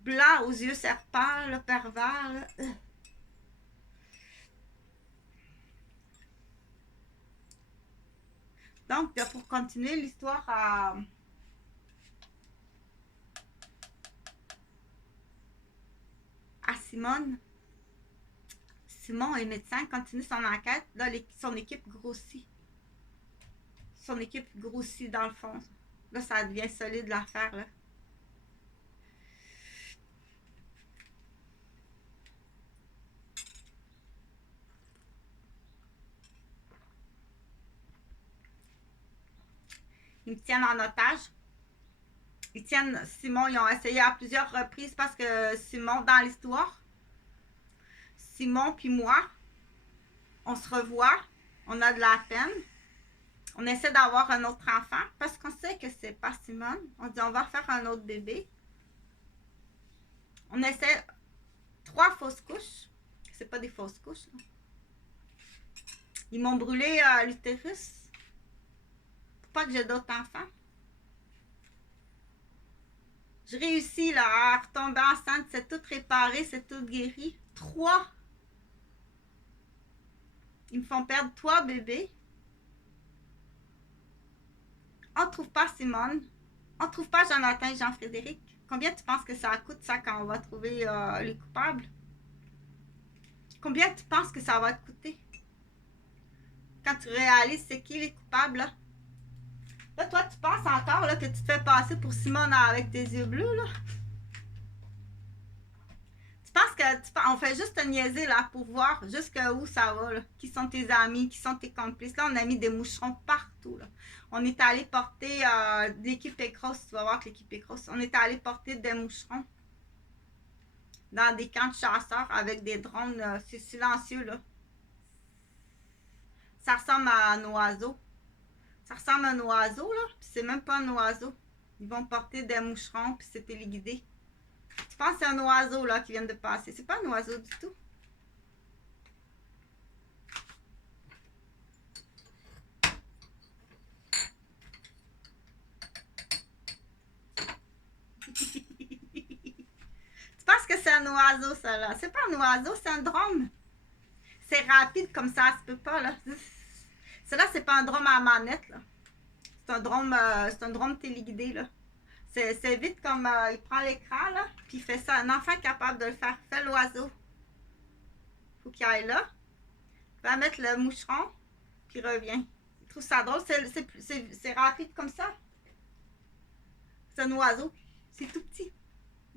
Blanc aux yeux serpents, là, pervers, là. Donc, pour continuer l'histoire à Simone, Simon est médecin, continue son enquête. Là, son équipe grossit. Son équipe grossit dans le fond. Là, ça devient solide l'affaire, là. Ils me tiennent en otage. Ils tiennent Simon, ils ont essayé à plusieurs reprises parce que Simon, dans l'histoire, Simon puis moi, on se revoit, on a de la peine. On essaie d'avoir un autre enfant parce qu'on sait que c'est pas Simone. On dit on va faire un autre bébé. On essaie 3 fausses couches. C'est pas des fausses couches. Là. Ils m'ont brûlé l'utérus pour pas que j'ai d'autres enfants. Je réussis là, à retomber enceinte. C'est tout réparé, c'est tout guéri. 3. Ils me font perdre 3 bébés. On ne trouve pas Simone. On ne trouve pas Jonathan et Jean-Frédéric. Combien tu penses que ça coûte ça quand on va trouver les coupables? Combien tu penses que ça va te coûter? Quand tu réalises c'est qui les coupables, là? Là, toi, tu penses encore là, que tu te fais passer pour Simone avec tes yeux bleus, là? Tu penses que on fait juste te niaiser, là, pour voir jusqu'où ça va, là. Qui sont tes amis, qui sont tes complices. Là, on a mis des moucherons partout, là. On est allé porter l'équipe Écros. Tu vas voir que l'équipe Écros. On est allé porter des moucherons dans des camps de chasseurs avec des drones. C'est silencieux, là. Ça ressemble à un oiseau. Ça ressemble à un oiseau, là. Puis c'est même pas un oiseau. Ils vont porter des moucherons, puis c'est téléguidé. Tu penses que c'est un oiseau, là, qui vient de passer. C'est pas un oiseau du tout. Tu penses que c'est un oiseau, ça, là. C'est pas un oiseau, c'est un drone. C'est rapide comme ça se peut pas, là. Cela, c'est pas un drone à manette, là. C'est un drone téléguidé, là. C'est vite comme il prend l'écran, là, puis il fait ça. Un enfant capable de le faire. Fais l'oiseau. Faut qu'il aille là. Va mettre le moucheron, puis revient. Il trouve ça drôle. C'est rapide comme ça. C'est un oiseau. C'est tout petit.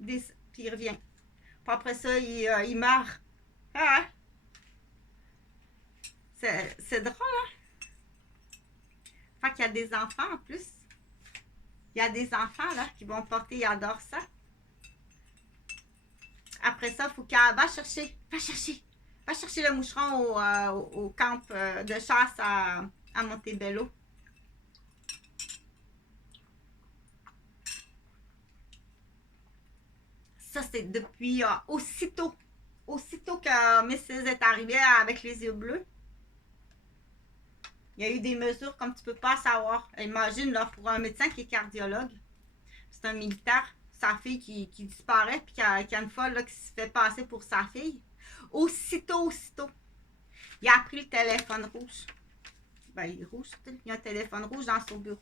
Puis il revient. Puis après ça, il meurt. Ah, c'est drôle, hein? Fait qu'il y a des enfants en plus. Il y a des enfants là qui vont porter, ils adorent ça. Après ça, il faut qu'elle va chercher le moucheron au camp de chasse à Montebello. Ça, c'est depuis aussitôt que Mrs. est arrivée avec les yeux bleus. Il y a eu des mesures comme tu peux pas savoir. Imagine, là, pour un médecin qui est cardiologue, c'est un militaire, sa fille qui disparaît, puis qui a une folle là, qui se fait passer pour sa fille. Aussitôt, il a pris le téléphone rouge. Ben, il est rouge, il y a un téléphone rouge dans son bureau.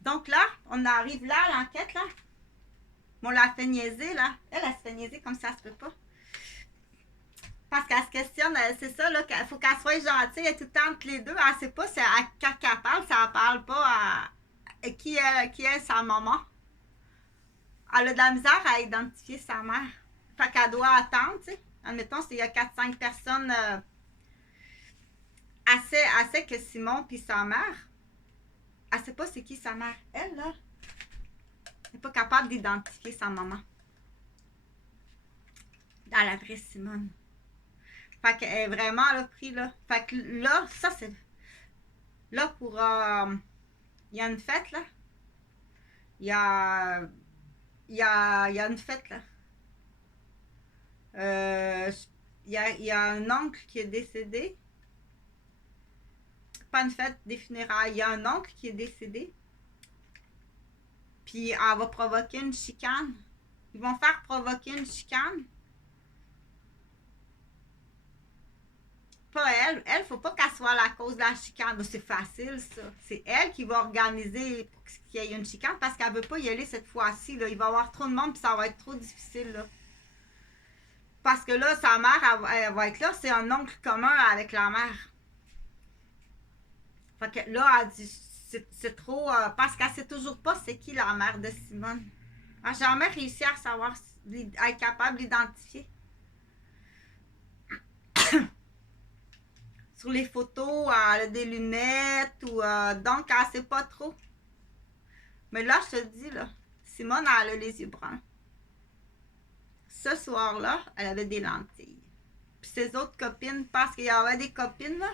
Donc là, on arrive là à l'enquête, là. On l'a fait niaiser, là. Elle se fait niaiser comme ça se peut pas. Parce qu'elle se questionne, c'est ça, là, qu'il faut qu'elle soit gentille, elle est tout le temps entre les deux. Elle sait pas si quand elle parle, ça parle pas à qui est sa maman. Elle a de la misère à identifier sa mère. Fait qu'elle doit attendre, tu sais. Admettons, s'il y a 4-5 personnes, elle sait que Simon puis sa mère, elle sait pas c'est qui sa mère. Elle, là, elle n'est pas capable d'identifier sa maman. Dans la vraie Simone. Fait qu'elle est vraiment là, pris là. Fait que là, ça c'est. Là pour. Il y a une fête là. Il y a une fête là. Il y a un oncle qui est décédé. Pas une fête des funérailles. Il y a un oncle qui est décédé. Puis elle va provoquer une chicane. Ils vont faire provoquer une chicane. pas elle. Elle, faut pas qu'elle soit la cause de la chicane. C'est facile, ça. C'est elle qui va organiser pour qu'il y ait une chicane parce qu'elle veut pas y aller cette fois-ci. Là. Il va y avoir trop de monde puis ça va être trop difficile. Là. Parce que là, sa mère, elle va être là. C'est un oncle commun avec la mère. Fait que là, elle dit, c'est trop... parce qu'elle sait toujours pas c'est qui la mère de Simone. Elle n'a jamais réussi à savoir, à être capable d'identifier. Sur les photos, elle a des lunettes, ou donc elle sait pas trop. Mais là, je te dis, là, Simone, elle a les yeux bruns. Ce soir-là, elle avait des lentilles. Puis ses autres copines, parce qu'il y avait des copines, là,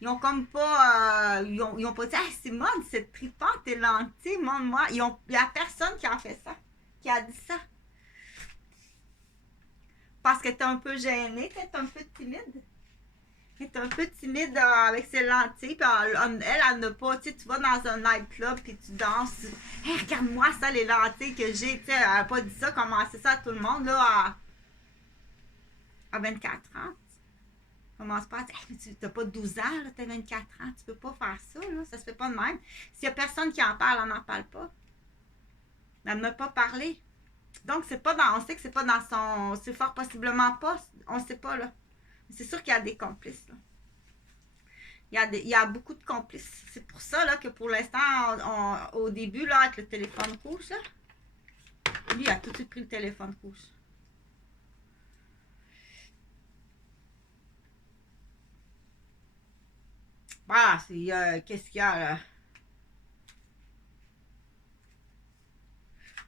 ils ont comme pas. Ils ont pas dit, hey, Simone, c'est trippant tes lentilles, montre-moi. Il y a personne qui a fait ça, qui a dit ça. Parce que t'es un peu gênée, t'es un peu timide. Elle est un peu timide avec ses lentilles, puis elle n'a pas, tu sais, tu vas dans un nightclub, puis tu danses, hey, regarde-moi ça, les lentilles que j'ai, tu sais, elle n'a pas dit ça, commencer ça à tout le monde, là, à 24 ans. Commence pas à dire, hey, mais tu n'as pas 12 ans, là, tu as 24 ans, tu peux pas faire ça, là, ça se fait pas de même. S'il y a personne qui en parle, on n'en parle pas. Elle n'a pas parlé. Donc, c'est pas dans, on sait que c'est pas dans son, c'est fort possiblement pas, on sait pas, là. C'est sûr qu'il y a des complices, là. Il y a beaucoup de complices. C'est pour ça là, que pour l'instant, au début, là, avec le téléphone rouge, là, lui, il a tout de suite pris le téléphone rouge. Bah, c'est... qu'est-ce qu'il y a, là?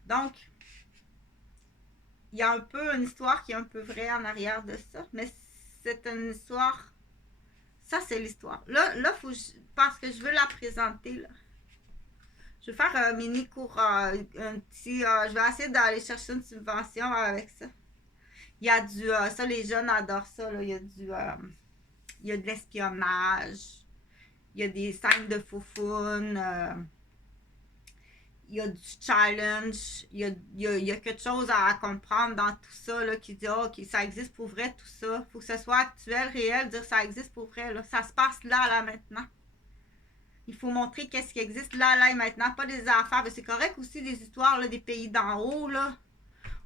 Donc, il y a un peu une histoire qui est un peu vraie en arrière de ça, mais c'est une histoire... Ça, c'est l'histoire. Là faut parce que je veux la présenter, là. Je vais faire un mini cours, un petit... je vais essayer d'aller chercher une subvention avec ça. Il y a du... ça, les jeunes adorent ça, là. Il y a du... il y a de l'espionnage. Il y a des scènes de foufoune. Il y a du challenge. Il y a quelque chose à comprendre dans tout ça, là, qui dit, oh, ok, ça existe pour vrai, tout ça. Il faut que ce soit actuel, réel, dire ça existe pour vrai, là. Ça se passe là, maintenant. Il faut montrer qu'est-ce qui existe là et maintenant, pas des affaires. Mais c'est correct aussi, des histoires, là, des pays d'en haut, là.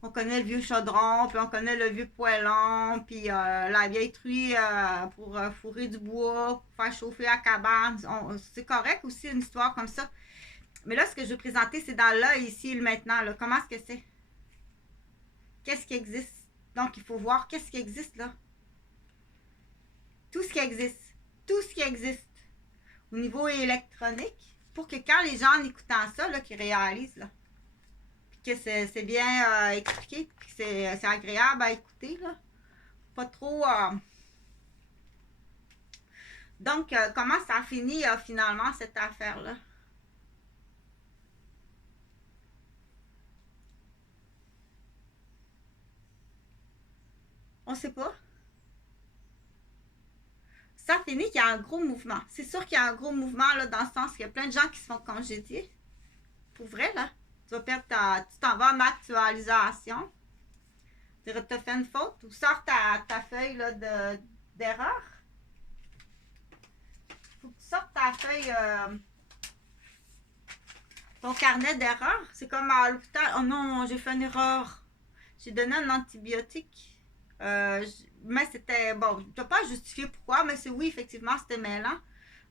On connaît le vieux chaudron, puis on connaît le vieux poêlon, puis la vieille truie pour fourrer du bois, pour faire chauffer la cabane. C'est correct aussi, une histoire comme ça. Mais là, ce que je veux présenter, c'est dans là, ici et le maintenant. Là. Comment est-ce que c'est? Qu'est-ce qui existe? Donc, il faut voir qu'est-ce qui existe, là. Tout ce qui existe. Tout ce qui existe. Au niveau électronique, pour que quand les gens en écoutant ça, là, qu'ils réalisent, là, que c'est bien expliqué, que c'est agréable à écouter, là. Pas trop... Donc, comment ça a fini, finalement, cette affaire-là? On sait pas. Ça finit qu'il y a un gros mouvement. C'est sûr qu'il y a un gros mouvement, là, dans le sens qu'il y a plein de gens qui se font congédier. Pour vrai, là. Tu vas perdre tu t'en vas en actualisation. Tu as fait une faute ou sors ta feuille là, d'erreur. Faut que tu sortes ta feuille, ton carnet d'erreur. C'est comme à l'hôpital. Oh non, j'ai fait une erreur. J'ai donné un antibiotique. Mais c'était, bon, je ne peux pas justifier pourquoi, mais c'est oui, effectivement, c'était mêlant.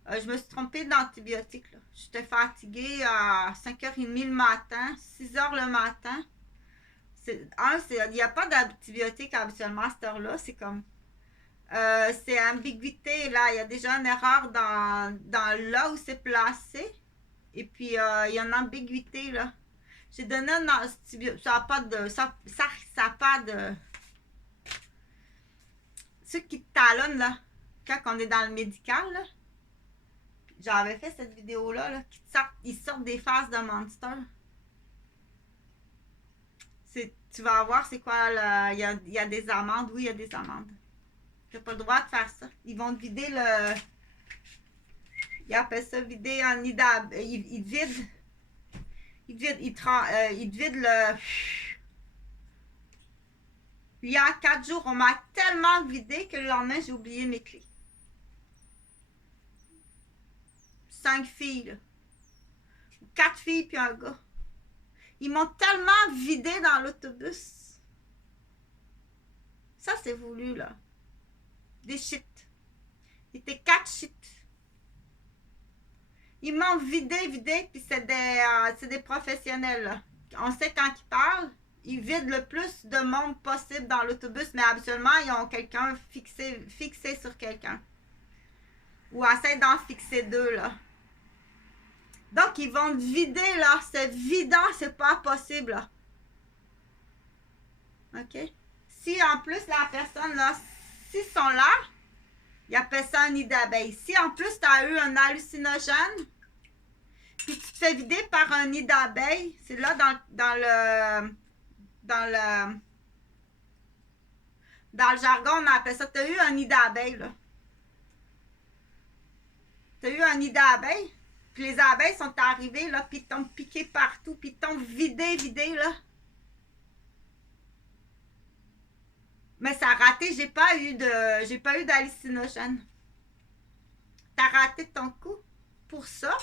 Je me suis trompée d'antibiotique. J'étais fatiguée à 5h30 le matin, 6h le matin. Il n'y a pas d'antibiotique habituellement à cette heure-là. C'est comme. C'est ambiguïté, là. Il y a déjà une erreur dans là où c'est placé. Et puis, il y a une ambiguïté, là. J'ai donné un antibiotique. Ça n'a pas de. Ça n'a pas de. Ceux qui te talonnent, là, quand on est dans le médical, là. J'avais fait cette vidéo-là, là, ils sortent des faces de Monster. Tu vas voir c'est quoi, il y a des amendes. Oui, il y a des amendes. Tu n'as pas le droit de faire ça. Ils vont te vider le... Ils appellent ça vider en idab. Ils te vident. Ils te vident le... Il y a 4 jours, on m'a tellement vidé que le lendemain, j'ai oublié mes clés. 5 filles, là. 4 filles puis un gars. Ils m'ont tellement vidé dans l'autobus. Ça, c'est voulu, là. Des shit. Ils étaient 4 shit. Ils m'ont vidé, puis c'est des professionnels, là. On sait quand ils parlent, ils vident le plus de monde possible dans l'autobus, mais habituellement, ils ont quelqu'un fixé sur quelqu'un. Ou essaient d'en fixer 2, là. Donc, ils vont te vider, là. C'est vidant, c'est pas possible, là. OK? Si, en plus, la personne, là, s'ils sont là, ils appellent ça un nid d'abeille. Si, en plus, tu as eu un hallucinogène, puis tu te fais vider par un nid d'abeille, c'est là dans le jargon, on appelle ça. Tu as eu un nid d'abeille, là. Tu as eu un nid d'abeille, puis les abeilles sont arrivées, là, puis t'ont piqué partout, puis t'ont vidé, là. Mais ça a raté, j'ai pas eu d'hallucinogène. T'as raté ton coup. Pour ça,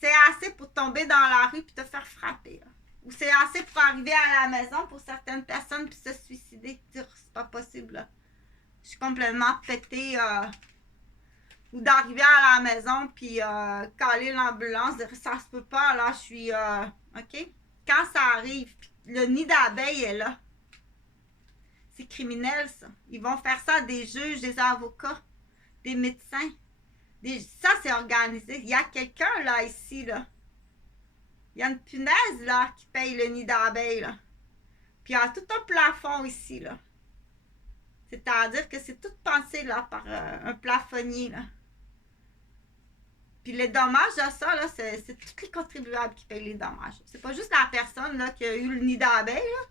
c'est assez pour tomber dans la rue puis te faire frapper, là. Ou c'est assez pour arriver à la maison pour certaines personnes puis se suicider. Dire c'est pas possible, là. Je suis complètement pétée. Ou d'arriver à la maison puis caler l'ambulance. Dire ça se peut pas, là, je suis... OK? Quand ça arrive, le nid d'abeille est là. C'est criminel, ça. Ils vont faire ça à des juges, des avocats, des médecins. Ça, c'est organisé. Il y a quelqu'un, là, ici, là. Il y a une punaise, là, qui paye le nid d'abeille, là. Puis il y a tout un plafond ici, là. C'est-à-dire que c'est tout pensé, là, par un plafonnier, là. Puis les dommages à ça, là, c'est tous les contribuables qui payent les dommages. C'est pas juste la personne, là, qui a eu le nid d'abeille, là.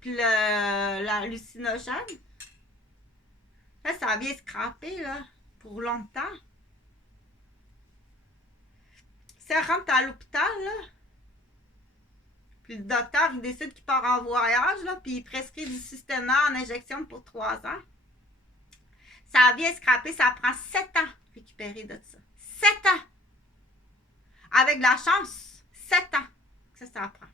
Puis l'hallucinogène. Là, ça vient scraper, là, pour longtemps. Ça rentre à l'hôpital, là. Puis le docteur, il décide qu'il part en voyage, là, puis il prescrit du système en injection pour 3 ans. Ça vient scraper, ça prend 7 ans récupérer de ça. 7 ans! Avec de la chance, 7 ans que ça prend.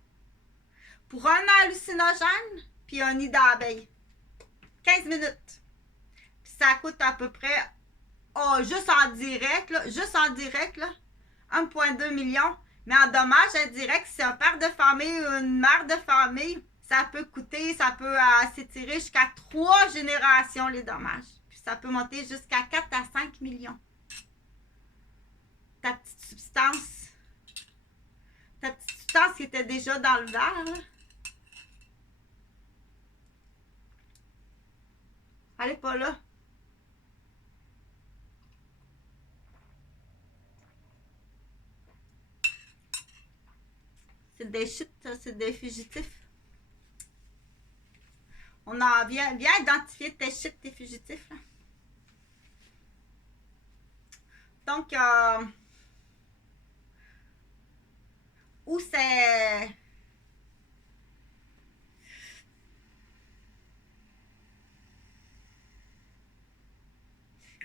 Pour un hallucinogène, puis un nid d'abeille. 15 minutes. Puis ça coûte à peu près, juste en direct, là, 1,2 million. Mais en dommages indirects, si c'est un père de famille ou une mère de famille, ça peut s'étirer jusqu'à 3 générations les dommages. Puis ça peut monter jusqu'à 4 à 5 millions. Ta petite substance qui était déjà dans le verre, là. Elle n'est pas là. C'est des chutes, c'est des fugitifs. On en vient identifier tes chutes, tes fugitifs, là. Donc, où c'est...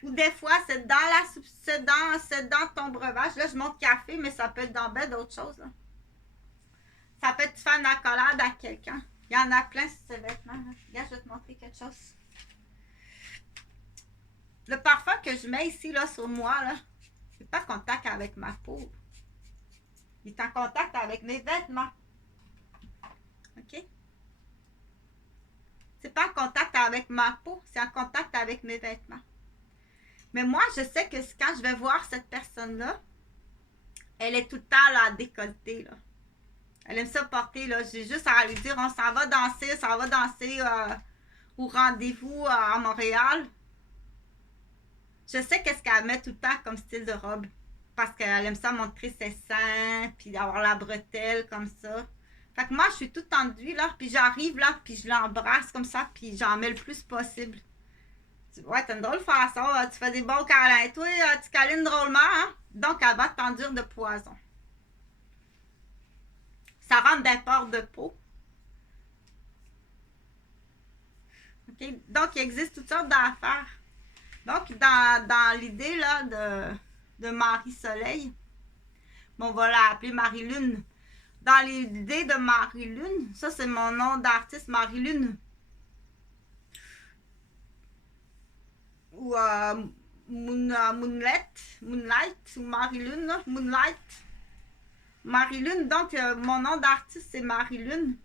Ou des fois, c'est dans ton breuvage. Là, je monte café, mais ça peut être dans ben d'autres choses, là. Ça peut être faire une accolade à quelqu'un. Il y en a plein sur ces vêtements, là. Regarde, je vais te montrer quelque chose. Le parfum que je mets ici, là, sur moi, là, il n'est pas en contact avec ma peau. Il est en contact avec mes vêtements. OK? C'est pas en contact avec ma peau, c'est en contact avec mes vêtements. Mais moi, je sais que quand je vais voir cette personne-là, elle est tout le temps là, décolletée, là. Elle aime ça porter, là. J'ai juste à lui dire, on s'en va danser au rendez-vous à Montréal. Je sais qu'est-ce qu'elle met tout le temps comme style de robe. Parce qu'elle aime ça montrer ses seins, puis avoir la bretelle comme ça. Fait que moi, je suis toute tendue, là, puis j'arrive, là, puis je l'embrasse comme ça, puis j'en mets le plus possible. Ouais, t'as une drôle façon, tu fais des bons câlins. Toi, tu câlines drôlement, hein? Donc, elle va t'enduire de poison. Ça rentre d'un port de peau. OK? Donc, il existe toutes sortes d'affaires. Donc, dans l'idée, là, de Marie-Soleil. Bon, on va l'appeler Marie-Lune. Dans l'idée de Marie-Lune, ça c'est mon nom d'artiste, Marie-Lune. Ou Moonlight ou Marie-Lune, Moonlight. Marie-Lune, donc mon nom d'artiste c'est Marie-Lune.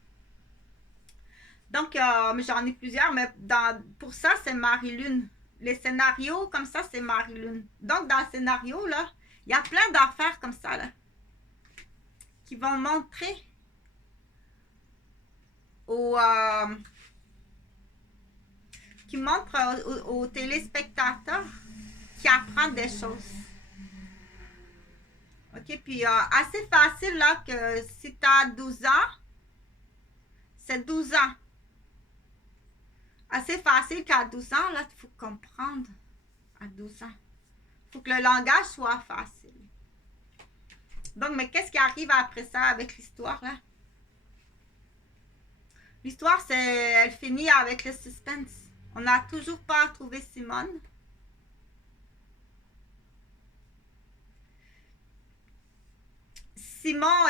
Donc, j'en ai plusieurs, mais pour ça, c'est Marie-Lune. Les scénarios, comme ça, c'est Marie-Lune. Donc, dans le scénario, là, il y a plein d'affaires comme ça, là, qui vont montrer qui montrent aux téléspectateurs qui apprennent des choses. OK, puis assez facile, là, que si tu as 12 ans, c'est 12 ans. Assez facile qu'à 12 ans, là, il faut comprendre. À 12 ans. Il faut que le langage soit facile. Donc, mais qu'est-ce qui arrive après ça avec l'histoire, là? L'histoire, elle finit avec le suspense. On n'a toujours pas trouvé Simone. Simon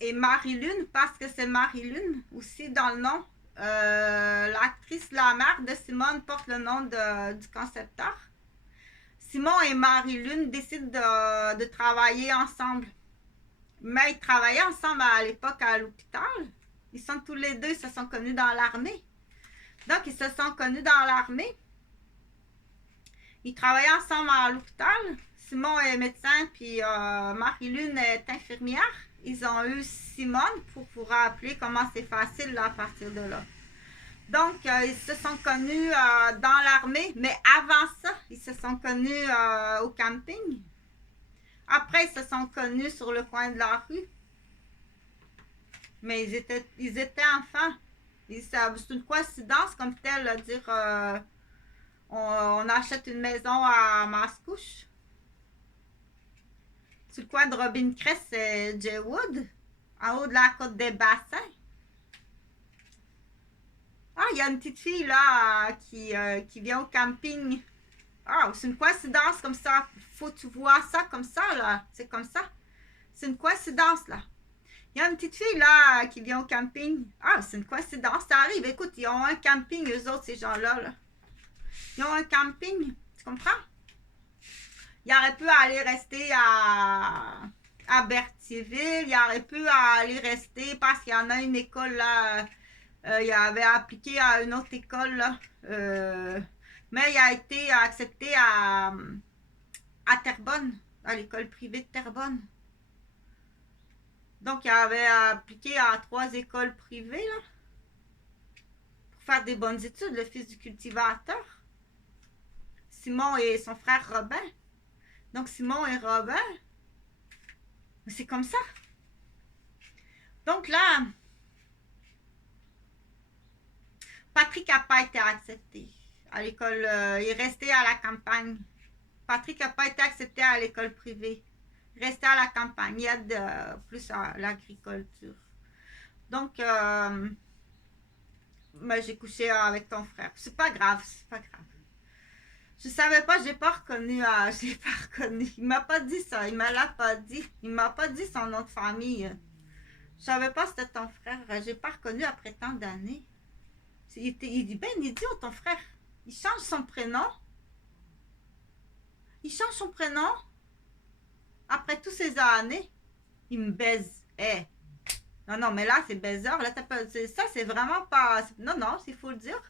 et Marie-Lune, parce que c'est Marie-Lune aussi dans le nom. L'actrice, la mère de Simone, porte le nom du concepteur. Simon et Marie-Lune décident de travailler ensemble. Mais ils travaillaient ensemble à l'époque à l'hôpital. Ils sont tous les deux, ils se sont connus dans l'armée. Donc, ils se sont connus dans l'armée. Ils travaillaient ensemble à l'hôpital. Simon est médecin, puis Marie-Lune est infirmière. Ils ont eu Simone pour vous rappeler comment c'est facile là, à partir de là. Donc, ils se sont connus dans l'armée, mais avant ça, ils se sont connus au camping. Après, ils se sont connus sur le coin de la rue. Mais ils étaient enfants. C'est une coïncidence comme telle, dire on achète une maison à Mascouche. Sur le coin de Robin Crest et Jaywood, en haut de la côte des Bassins. Ah, il y a une petite fille là qui vient au camping. Ah, c'est une coïncidence comme ça. Faut que tu vois ça comme ça, là. C'est comme ça. C'est une coïncidence, là. Il y a une petite fille là qui vient au camping. Ah, c'est une coïncidence. Ça arrive. Écoute, ils ont un camping, eux autres, ces gens-là. Là. Ils ont un camping. Tu comprends? Il aurait pu aller rester à Berthierville. Il aurait pu aller rester parce qu'il y en a une école là. Il avait appliqué à une autre école là. Mais il a été accepté à Terrebonne, à l'école privée de Terrebonne. Donc, il avait appliqué à 3 écoles privées là, pour faire des bonnes études, le fils du cultivateur. Simon et son frère Robin. Donc, Simon et Robin, c'est comme ça. Donc là, Patrick n'a pas été accepté à l'école. Il est resté à la campagne. Patrick n'a pas été accepté à l'école privée. Il restait à la campagne. Il aide plus à l'agriculture. Donc, ben, j'ai couché avec ton frère. C'est pas grave, c'est pas grave. Je savais pas, j'ai pas reconnu. J'ai pas reconnu. Il m'a pas dit ça. Il me l'a pas dit. Il m'a pas dit son nom de famille. Je savais pas que c'était ton frère. J'ai pas reconnu après tant d'années. Il dit ben idiot ton frère. Il change son prénom. Il change son prénom. Après toutes ces années, il me baise. Eh. Non, non, mais là, c'est baiser. Là, ça, c'est vraiment pas. Non, non, il faut le dire.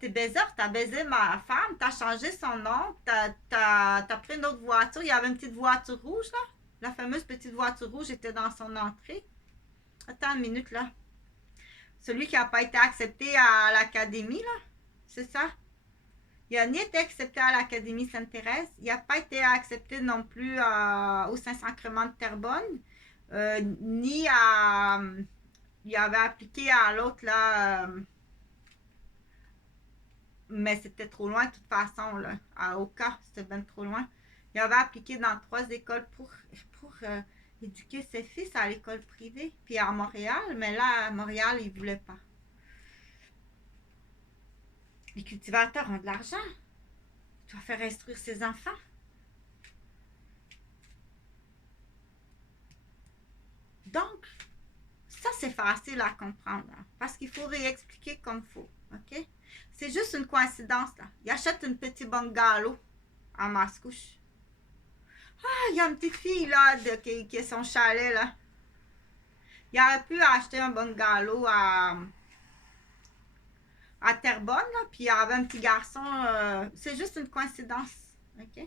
T'es baiser, t'as baisé ma femme, t'as changé son nom, t'as pris une autre voiture. Il y avait une petite voiture rouge, là. La fameuse petite voiture rouge était dans son entrée. Attends une minute, là. Celui qui n'a pas été accepté à l'académie, là. C'est ça? Il n'a ni été accepté à l'Académie Sainte-Thérèse. Il n'a pas été accepté non plus au Saint-Sacrement de Terrebonne. Ni à. Il avait appliqué à l'autre, là. Mais c'était trop loin de toute façon, là. À Oka, c'était bien trop loin. Il avait appliqué dans 3 écoles pour éduquer ses fils à l'école privée. Puis à Montréal, mais là, à Montréal, il ne voulait pas. Les cultivateurs ont de l'argent. Il doit faire instruire ses enfants. Donc, ça, c'est facile à comprendre, hein, parce qu'il faut réexpliquer comme il faut, OK? C'est juste une coïncidence, là. Il achète une petite bungalow en Mascouche. Ah, il y a une petite fille, là, qui a son chalet, là. Il aurait pu acheter un bungalow à Terrebonne, là, puis il y avait un petit garçon. C'est juste une coïncidence, OK?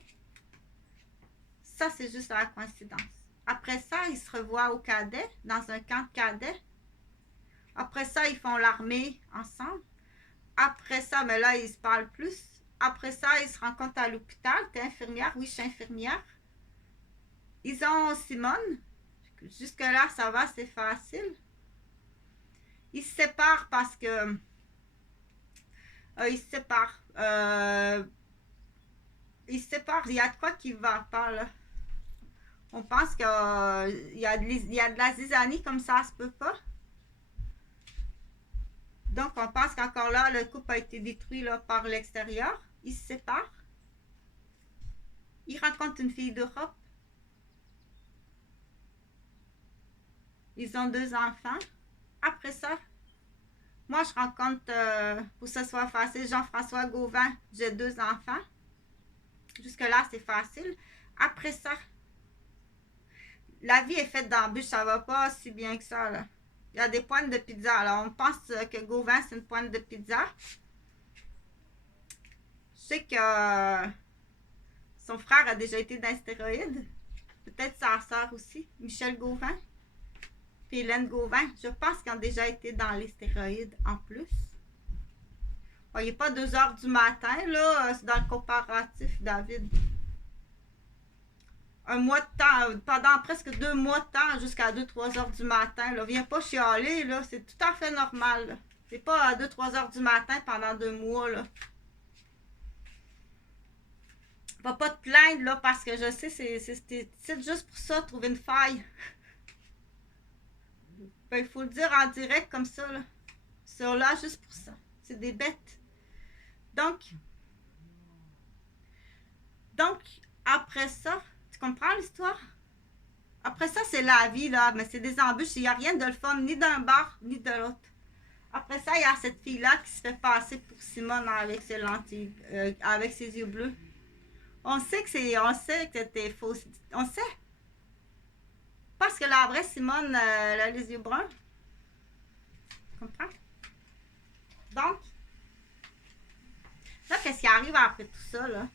Ça, c'est juste la coïncidence. Après ça, ils se revoient au cadet, dans un camp de cadets. Après ça, ils font l'armée ensemble. Après ça, mais là, ils se parlent plus. Après ça, ils se rencontrent à l'hôpital. T'es infirmière? Oui, je suis infirmière. Ils ont Simone. Jusque-là, ça va, c'est facile. Ils se séparent parce que... ils se séparent. Ils se séparent. Il y a de quoi qui va pas, là. On pense qu'il y a de la zizanie comme ça se peut pas. Donc, on pense qu'encore là, le couple a été détruit là, par l'extérieur. Ils se séparent. Ils rencontrent une fille d'Europe. Ils ont 2 enfants. Après ça, moi, je rencontre, pour que ce soit facile, Jean-François Gauvin. J'ai 2 enfants. Jusque-là, c'est facile. Après ça, la vie est faite d'embûches. Ça va pas si bien que ça, là. Il y a des pointes de pizza. Alors, on pense que Gauvin, c'est une pointe de pizza. Je sais que son frère a déjà été dans les stéroïdes. Peut-être sa soeur aussi, Michel Gauvin. Puis Hélène Gauvin. Je pense qu'ils ont déjà été dans les stéroïdes en plus. Bon, il n'est pas 2 heures du matin, là. C'est dans le comparatif, David. Un mois de temps, pendant presque 2 mois de temps, jusqu'à 2-3 heures du matin. Là. Viens pas chialer, là. C'est tout à fait normal. Là. C'est pas à 2-3 heures du matin pendant 2 mois, là. Va pas te plaindre, là, parce que je sais, c'est juste pour ça, trouver une faille. Ben, il faut le dire en direct comme ça, là. Ils sont là juste pour ça. C'est des bêtes. Donc, après ça, tu comprends l'histoire? Après ça, c'est la vie, là. Mais c'est des embûches. Il n'y a rien de le fun, ni d'un bar, ni de l'autre. Après ça, il y a cette fille-là qui se fait passer pour Simone avec ses lentilles, avec ses yeux bleus. On sait que c'était faux. On sait. Parce que la vraie Simone, elle a les yeux bruns. Tu comprends? Donc, là, qu'est-ce qui arrive après tout ça, là?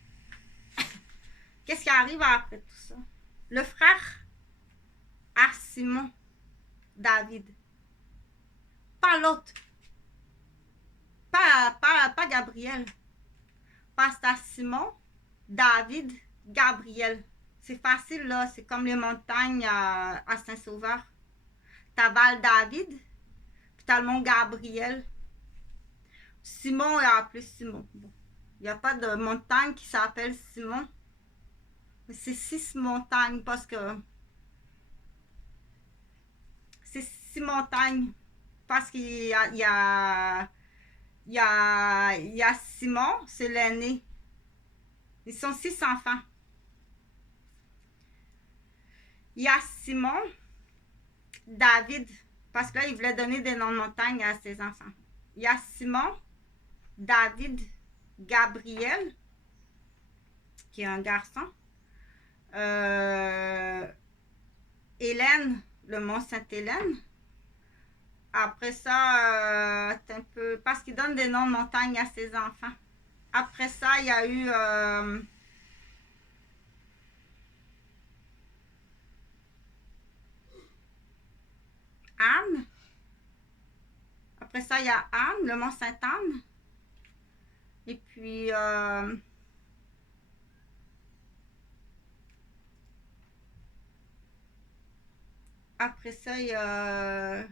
Qu'est-ce qui arrive après tout ça? Le frère à Simon, David. Pas l'autre. Pas Gabriel. Passe à Simon, David, Gabriel. C'est facile, là. C'est comme les montagnes à Saint-Sauveur. T'as Val-David, puis t'as le mont Gabriel. Simon et en plus Simon. Bon. Il n'y a pas de montagne qui s'appelle Simon. Mais c'est 6 montagnes parce que... C'est 6 montagnes parce qu'il y a Simon, c'est l'aîné. Ils sont 6 enfants. Il y a Simon, David, parce que là, il voulait donner des noms de montagnes à ses enfants. Il y a Simon, David, Gabriel, qui est un garçon. Hélène, le mont Sainte-Hélène. Après ça, un peu, parce qu'il donne des noms de montagnes à ses enfants. Après ça, il y a eu Anne. Après ça, il y a Anne, le mont Sainte-Anne. Et puis, après ça, il y a...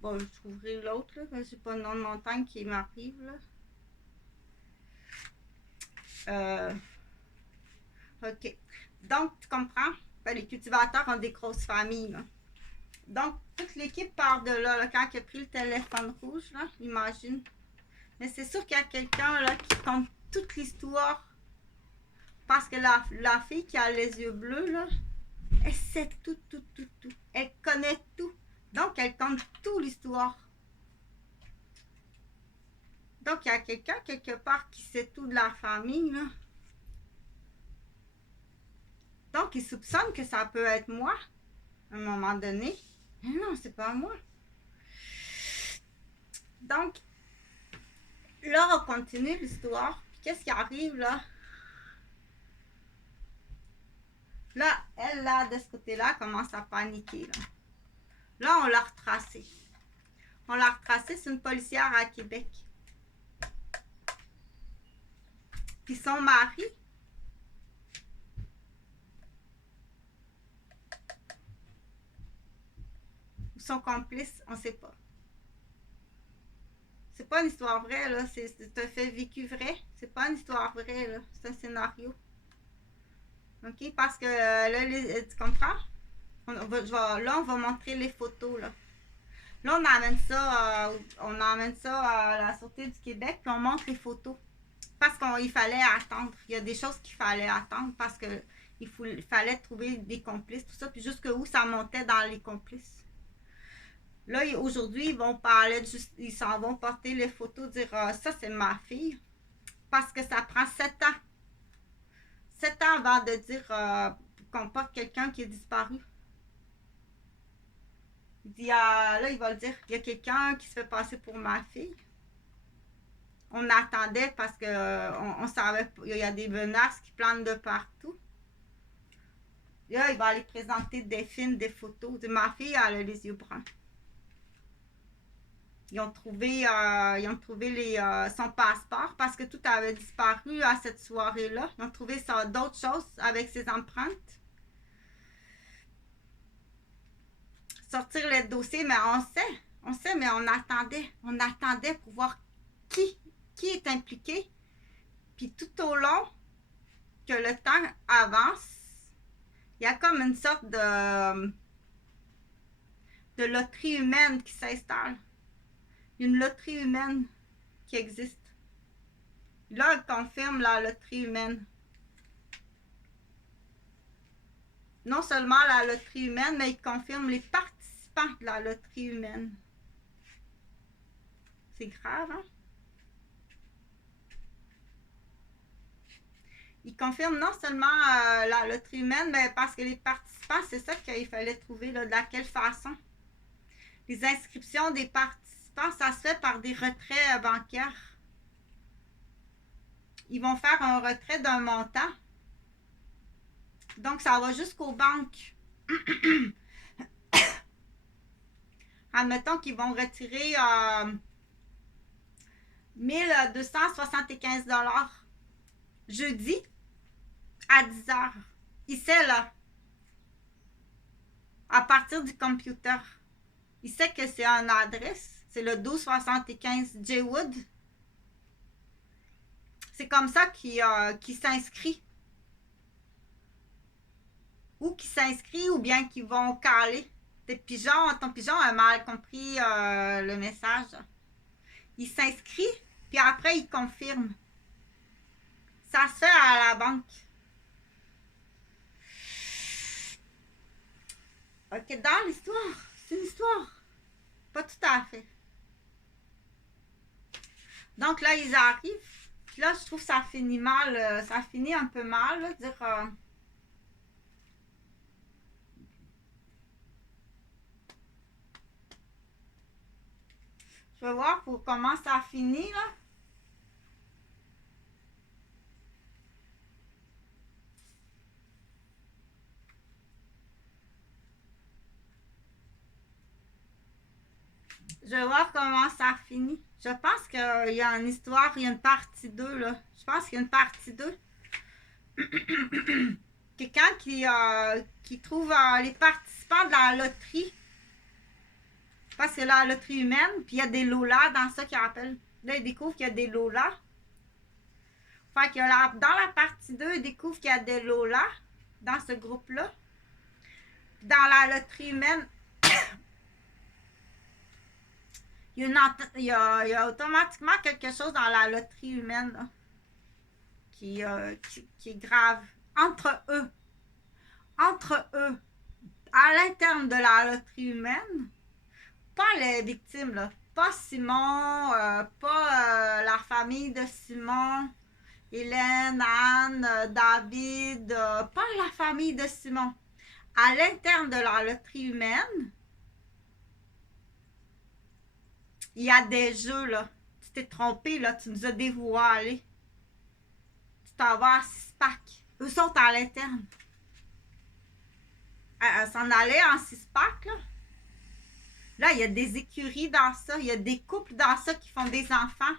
Bon, je trouverai l'autre, là, parce que j'ai pas le nom de montagne qui m'arrive, là. OK. Donc, tu comprends? Ben, les cultivateurs ont des grosses familles, là. Donc, toute l'équipe part de là, là, quand il a pris le téléphone rouge, là, imagine. Mais c'est sûr qu'il y a quelqu'un là qui compte toute l'histoire. Parce que la fille qui a les yeux bleus, là, elle sait tout, tout, tout, tout. Elle connaît tout. Donc, elle compte toute l'histoire. Donc, il y a quelqu'un quelque part qui sait tout de la famille, là. Donc, il soupçonne que ça peut être moi, à un moment donné. Mais non, c'est pas moi. Donc, là, on continue l'histoire. Qu'est-ce qui arrive, là? Là, elle, là, de ce côté-là, commence à paniquer, là. Là, on l'a retracée. On l'a retracée, c'est une policière à Québec. Puis son mari, ou son complice, on ne sait pas. C'est pas une histoire vraie, là. C'est un fait vécu vrai. C'est pas une histoire vraie, là. C'est un scénario. OK? Parce que là, tu comprends? Là, on va montrer les photos, là. Là, on amène ça à la Sûreté du Québec, puis on montre les photos. Parce qu'il fallait attendre. Il y a des choses qu'il fallait attendre parce que il fallait trouver des complices, tout ça, puis jusqu'où ça montait dans les complices. Là, aujourd'hui, ils vont parler, ils s'en vont porter les photos, dire ça, c'est ma fille. Parce que ça prend 7 ans. 7 ans avant de dire qu'on porte quelqu'un qui est disparu. Il dit, là, il va le dire, il y a quelqu'un qui se fait passer pour ma fille. On attendait parce qu'on savait, il y a des menaces qui plantent de partout. Là, il va aller présenter des films, des photos. Ma fille, elle a les yeux bruns. Ils ont trouvé son passeport parce que tout avait disparu à cette soirée-là. Ils ont trouvé d'autres choses avec ses empreintes. Sortir le dossier, mais on sait, mais on attendait pour voir qui est impliqué. Puis tout au long que le temps avance, il y a comme une sorte de loterie humaine qui s'installe. Une loterie humaine qui existe. Là, elle confirme la loterie humaine. Non seulement la loterie humaine, mais il confirme les participants de la loterie humaine. C'est grave, hein? Il confirme non seulement la loterie humaine, mais parce que les participants, c'est ça qu'il fallait trouver, là, de quelle façon. Les inscriptions des participants, ça se fait par des retraits bancaires. Ils vont faire un retrait d'un montant. Donc, ça va jusqu'aux banques. Admettons qu'ils vont retirer 1275 $ jeudi à 10 h. Il sait là, à partir du computer. Il sait que c'est une adresse. C'est le 1275 J-Wood. C'est comme ça qu'il s'inscrit. Ou qui s'inscrit ou bien qu'ils vont caler. Ton pigeon a mal compris le message. Il s'inscrit, puis après il confirme. Ça se fait à la banque. Ok, dans l'histoire, c'est une histoire. Pas tout à fait. Donc là, ils arrivent. Puis là, je trouve que ça finit mal. Ça finit un peu mal, là, dire... Je vais voir pour comment ça finit, là. Je vais voir comment ça finit. Je pense qu'il y a une histoire, il y a une partie 2, là. Je pense qu'il y a une partie 2. Quelqu'un qui trouve les participants de la loterie. Parce que la loterie humaine, puis il y a des lolas dans ça qu'ils appellent. Là, ils découvrent qu'il y a des lolas. Fait que dans la partie 2, ils découvrent qu'il y a des lolas dans ce groupe-là. Dans la loterie humaine, il y a automatiquement quelque chose dans la loterie humaine là, qui est grave. Entre eux, entre eux, à l'interne de la loterie humaine, pas les victimes, là. Pas Simon, pas la famille de Simon, Hélène, Anne, David, pas la famille de Simon. À l'interne de la loterie humaine, il y a des jeux, là. Tu t'es trompé, là. Tu nous as dévoilé. Tu t'en vas à six-pack. Eux sont à l'interne. S'en aller en six-pack, là. Là, il y a des écuries dans ça. Il y a des couples dans ça qui font des enfants.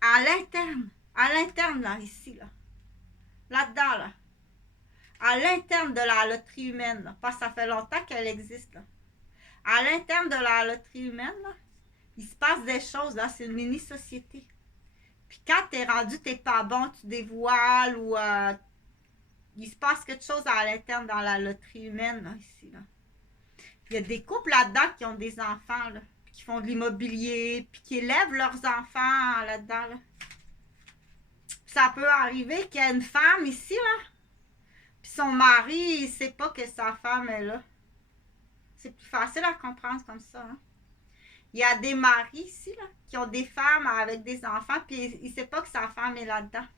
À l'interne. À l'interne, là, ici, là. Là-dedans, là. À l'interne de la loterie humaine, là. Parce que ça fait longtemps qu'elle existe, là. À l'interne de la loterie humaine, là, il se passe des choses, là. C'est une mini-société. Puis quand t'es rendu, t'es pas bon, tu dévoiles ou il se passe quelque chose à l'interne dans la loterie humaine, là, ici, là. Il y a des couples là-dedans qui ont des enfants, là, puis qui font de l'immobilier, puis qui élèvent leurs enfants là-dedans, là. Ça peut arriver qu'il y a une femme ici, là, puis son mari, il sait pas que sa femme est là. C'est plus facile à comprendre comme ça, hein. Il y a des maris ici, là, qui ont des femmes avec des enfants, puis il sait pas que sa femme est là-dedans.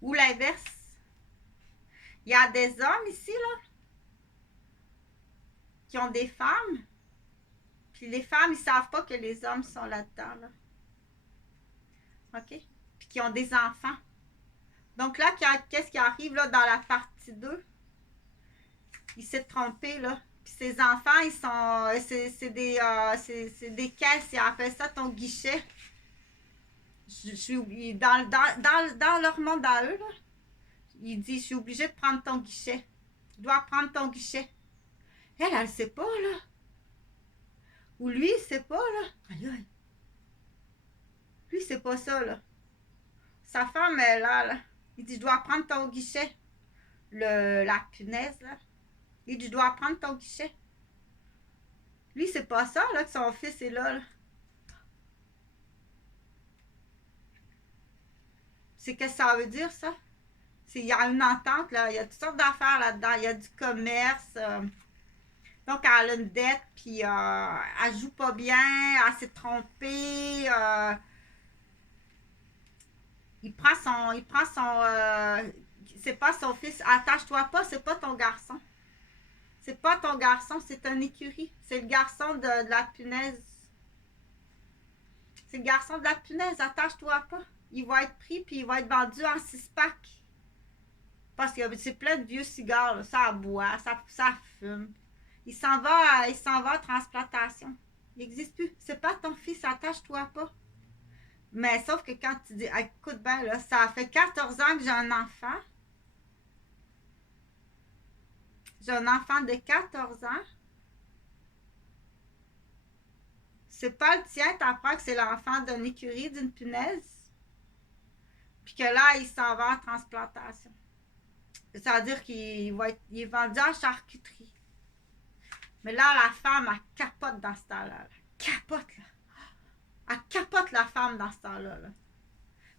Ou l'inverse. Il y a des hommes ici, là, qui ont des femmes, puis les femmes, ils savent pas que les hommes sont là-dedans, là. OK? Puis qui ont des enfants. Donc là, qu'est-ce qui arrive là dans la partie 2? Il s'est trompé, là. Puis ses enfants, ils sont. C'est des caisses, ils appellent ça ton guichet. Je suis dans leur monde à eux, là. Il dit, je suis obligé de prendre ton guichet. Je dois prendre ton guichet. Elle sait pas, là. Ou lui, il sait pas, là. Aïe, aïe. Lui, c'est pas ça, là. Sa femme est là, là. Il dit, je dois prendre ton guichet. La punaise, là. Il dit, je dois prendre ton guichet. Lui, c'est pas ça, là, que son fils est là, là. C'est qu'est-ce que ça veut dire, ça? Il y a une entente, là. Il y a toutes sortes d'affaires là-dedans. Il y a du commerce. Donc, elle a une dette, puis elle joue pas bien, elle s'est trompée. C'est pas son fils. Attache-toi pas, c'est pas ton garçon. C'est pas ton garçon, c'est un écurie. C'est le garçon de la punaise. C'est le garçon de la punaise, attache-toi pas. Il va être pris, puis il va être vendu en 6-pack. Parce que c'est plein de vieux cigares, là. Ça boit, ça fume. Il s'en va à transplantation. Il n'existe plus. C'est pas ton fils, attache-toi pas. Mais sauf que quand tu dis, écoute bien, là, ça fait 14 ans que j'ai un enfant. J'ai un enfant de 14 ans. C'est pas le tien, t'apprends que c'est l'enfant d'une écurie, d'une punaise. Puis que là, il s'en va en transplantation. Ça veut dire qu'il est vendu en charcuterie. Mais là, la femme, elle capote dans ce temps-là. Capote, là. Elle capote la femme dans ce temps-là. Là.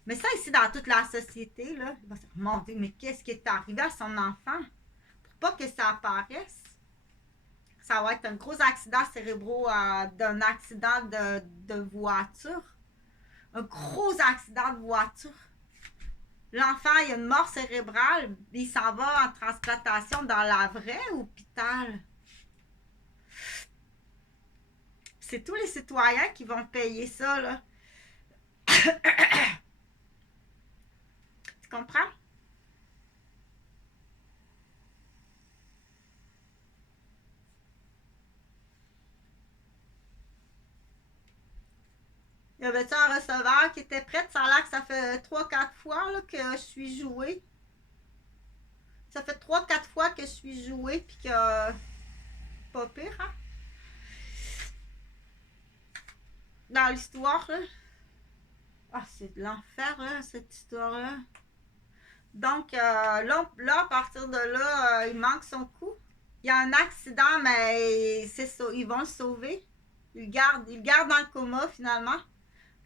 Mais ça, ici, dans toute la société, là, il va se dire, mon Dieu, mais qu'est-ce qui est arrivé à son enfant? Pour pas que ça apparaisse, ça va être un gros accident cérébral d'un accident de voiture. Un gros accident de voiture. L'enfant, il a une mort cérébrale, il s'en va en transplantation dans la vraie hôpital. C'est tous les citoyens qui vont payer ça, là. Tu comprends? Il y avait-tu un receveur qui était prêt? Ça a l'air que ça fait 3-4 fois là, que je suis jouée. Ça fait 3-4 fois que je suis jouée, puis que... pas pire, hein? Dans l'histoire, là. Ah, c'est de l'enfer, là, cette histoire-là. Donc, là, à partir de là, il manque son coup. il y a un accident, mais c'est ça, ils vont le sauver. Ils le gardent dans le coma finalement.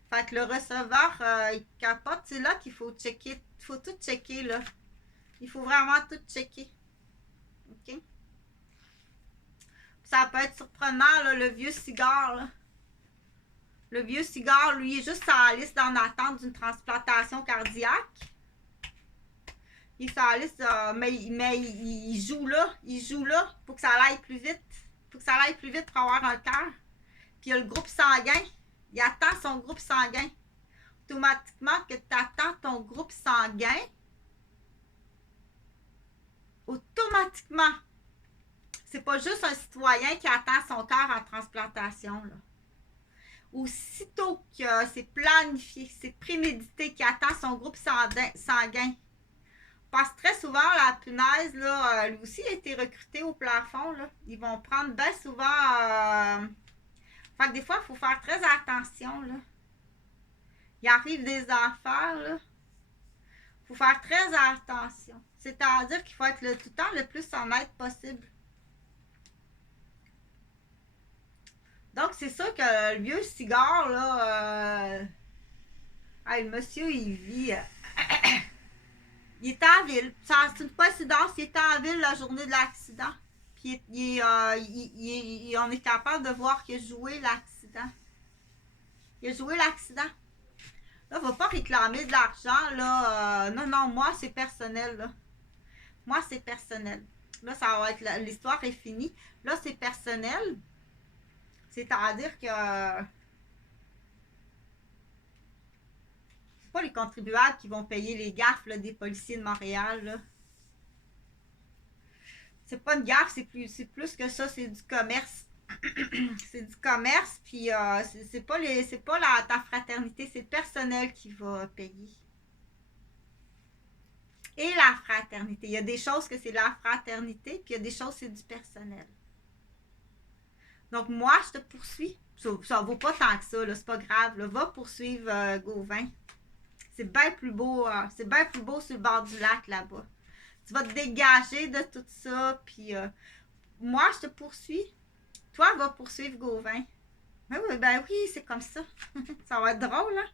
Fait que le receveur, il capote. C'est là qu'il faut checker. Il faut tout checker, là. Il faut vraiment tout checker. OK? Ça peut être surprenant, là, le vieux cigare, là. Le vieux cigare, lui, est juste sur la liste en attente d'une transplantation cardiaque. Il est sur la liste, mais il joue là. Il joue là pour que ça aille plus vite. Pour que ça aille plus vite pour avoir un cœur. Puis il y a le groupe sanguin. Il attend son groupe sanguin. Automatiquement que tu attends ton groupe sanguin, automatiquement, c'est pas juste un citoyen qui attend son cœur en transplantation, là. Aussitôt que c'est planifié, c'est prémédité, qui attend son groupe sanguin. Parce que très souvent, la punaise, là, lui aussi a été recruté au plafond, là. Ils vont prendre bien souvent... Fait que des fois, il faut faire très attention, là. Il arrive des affaires, là. Il faut faire très attention. C'est-à-dire qu'il faut être tout le temps le plus honnête possible. Donc, c'est sûr que le vieux cigare, là... le monsieur, il vit... il était en ville. C'est une coïncidence, il était en ville la journée de l'accident. Puis on est capable de voir qu'il a joué l'accident. Il a joué l'accident. Là, il ne va pas réclamer de l'argent, là. Non, moi, c'est personnel, là. Moi, c'est personnel. Là, ça va être... L'histoire est finie. Là, c'est personnel. C'est-à-dire que... c'est pas les contribuables qui vont payer les gaffes, là, des policiers de Montréal, là. C'est pas une gaffe, c'est plus que ça, c'est du commerce. C'est du commerce, puis c'est pas ta fraternité, c'est le personnel qui va payer. Et la fraternité. Il y a des choses que c'est la fraternité, puis il y a des choses c'est du personnel. Donc moi, je te poursuis. Ça vaut pas tant que ça, là, c'est pas grave. Là. Va poursuivre Gauvin. C'est bien plus beau. C'est bien plus beau sur le bord du lac là-bas. Tu vas te dégager de tout ça, puis moi, je te poursuis. Toi, va poursuivre Gauvin. Ben oui, c'est comme ça. Ça va être drôle, hein?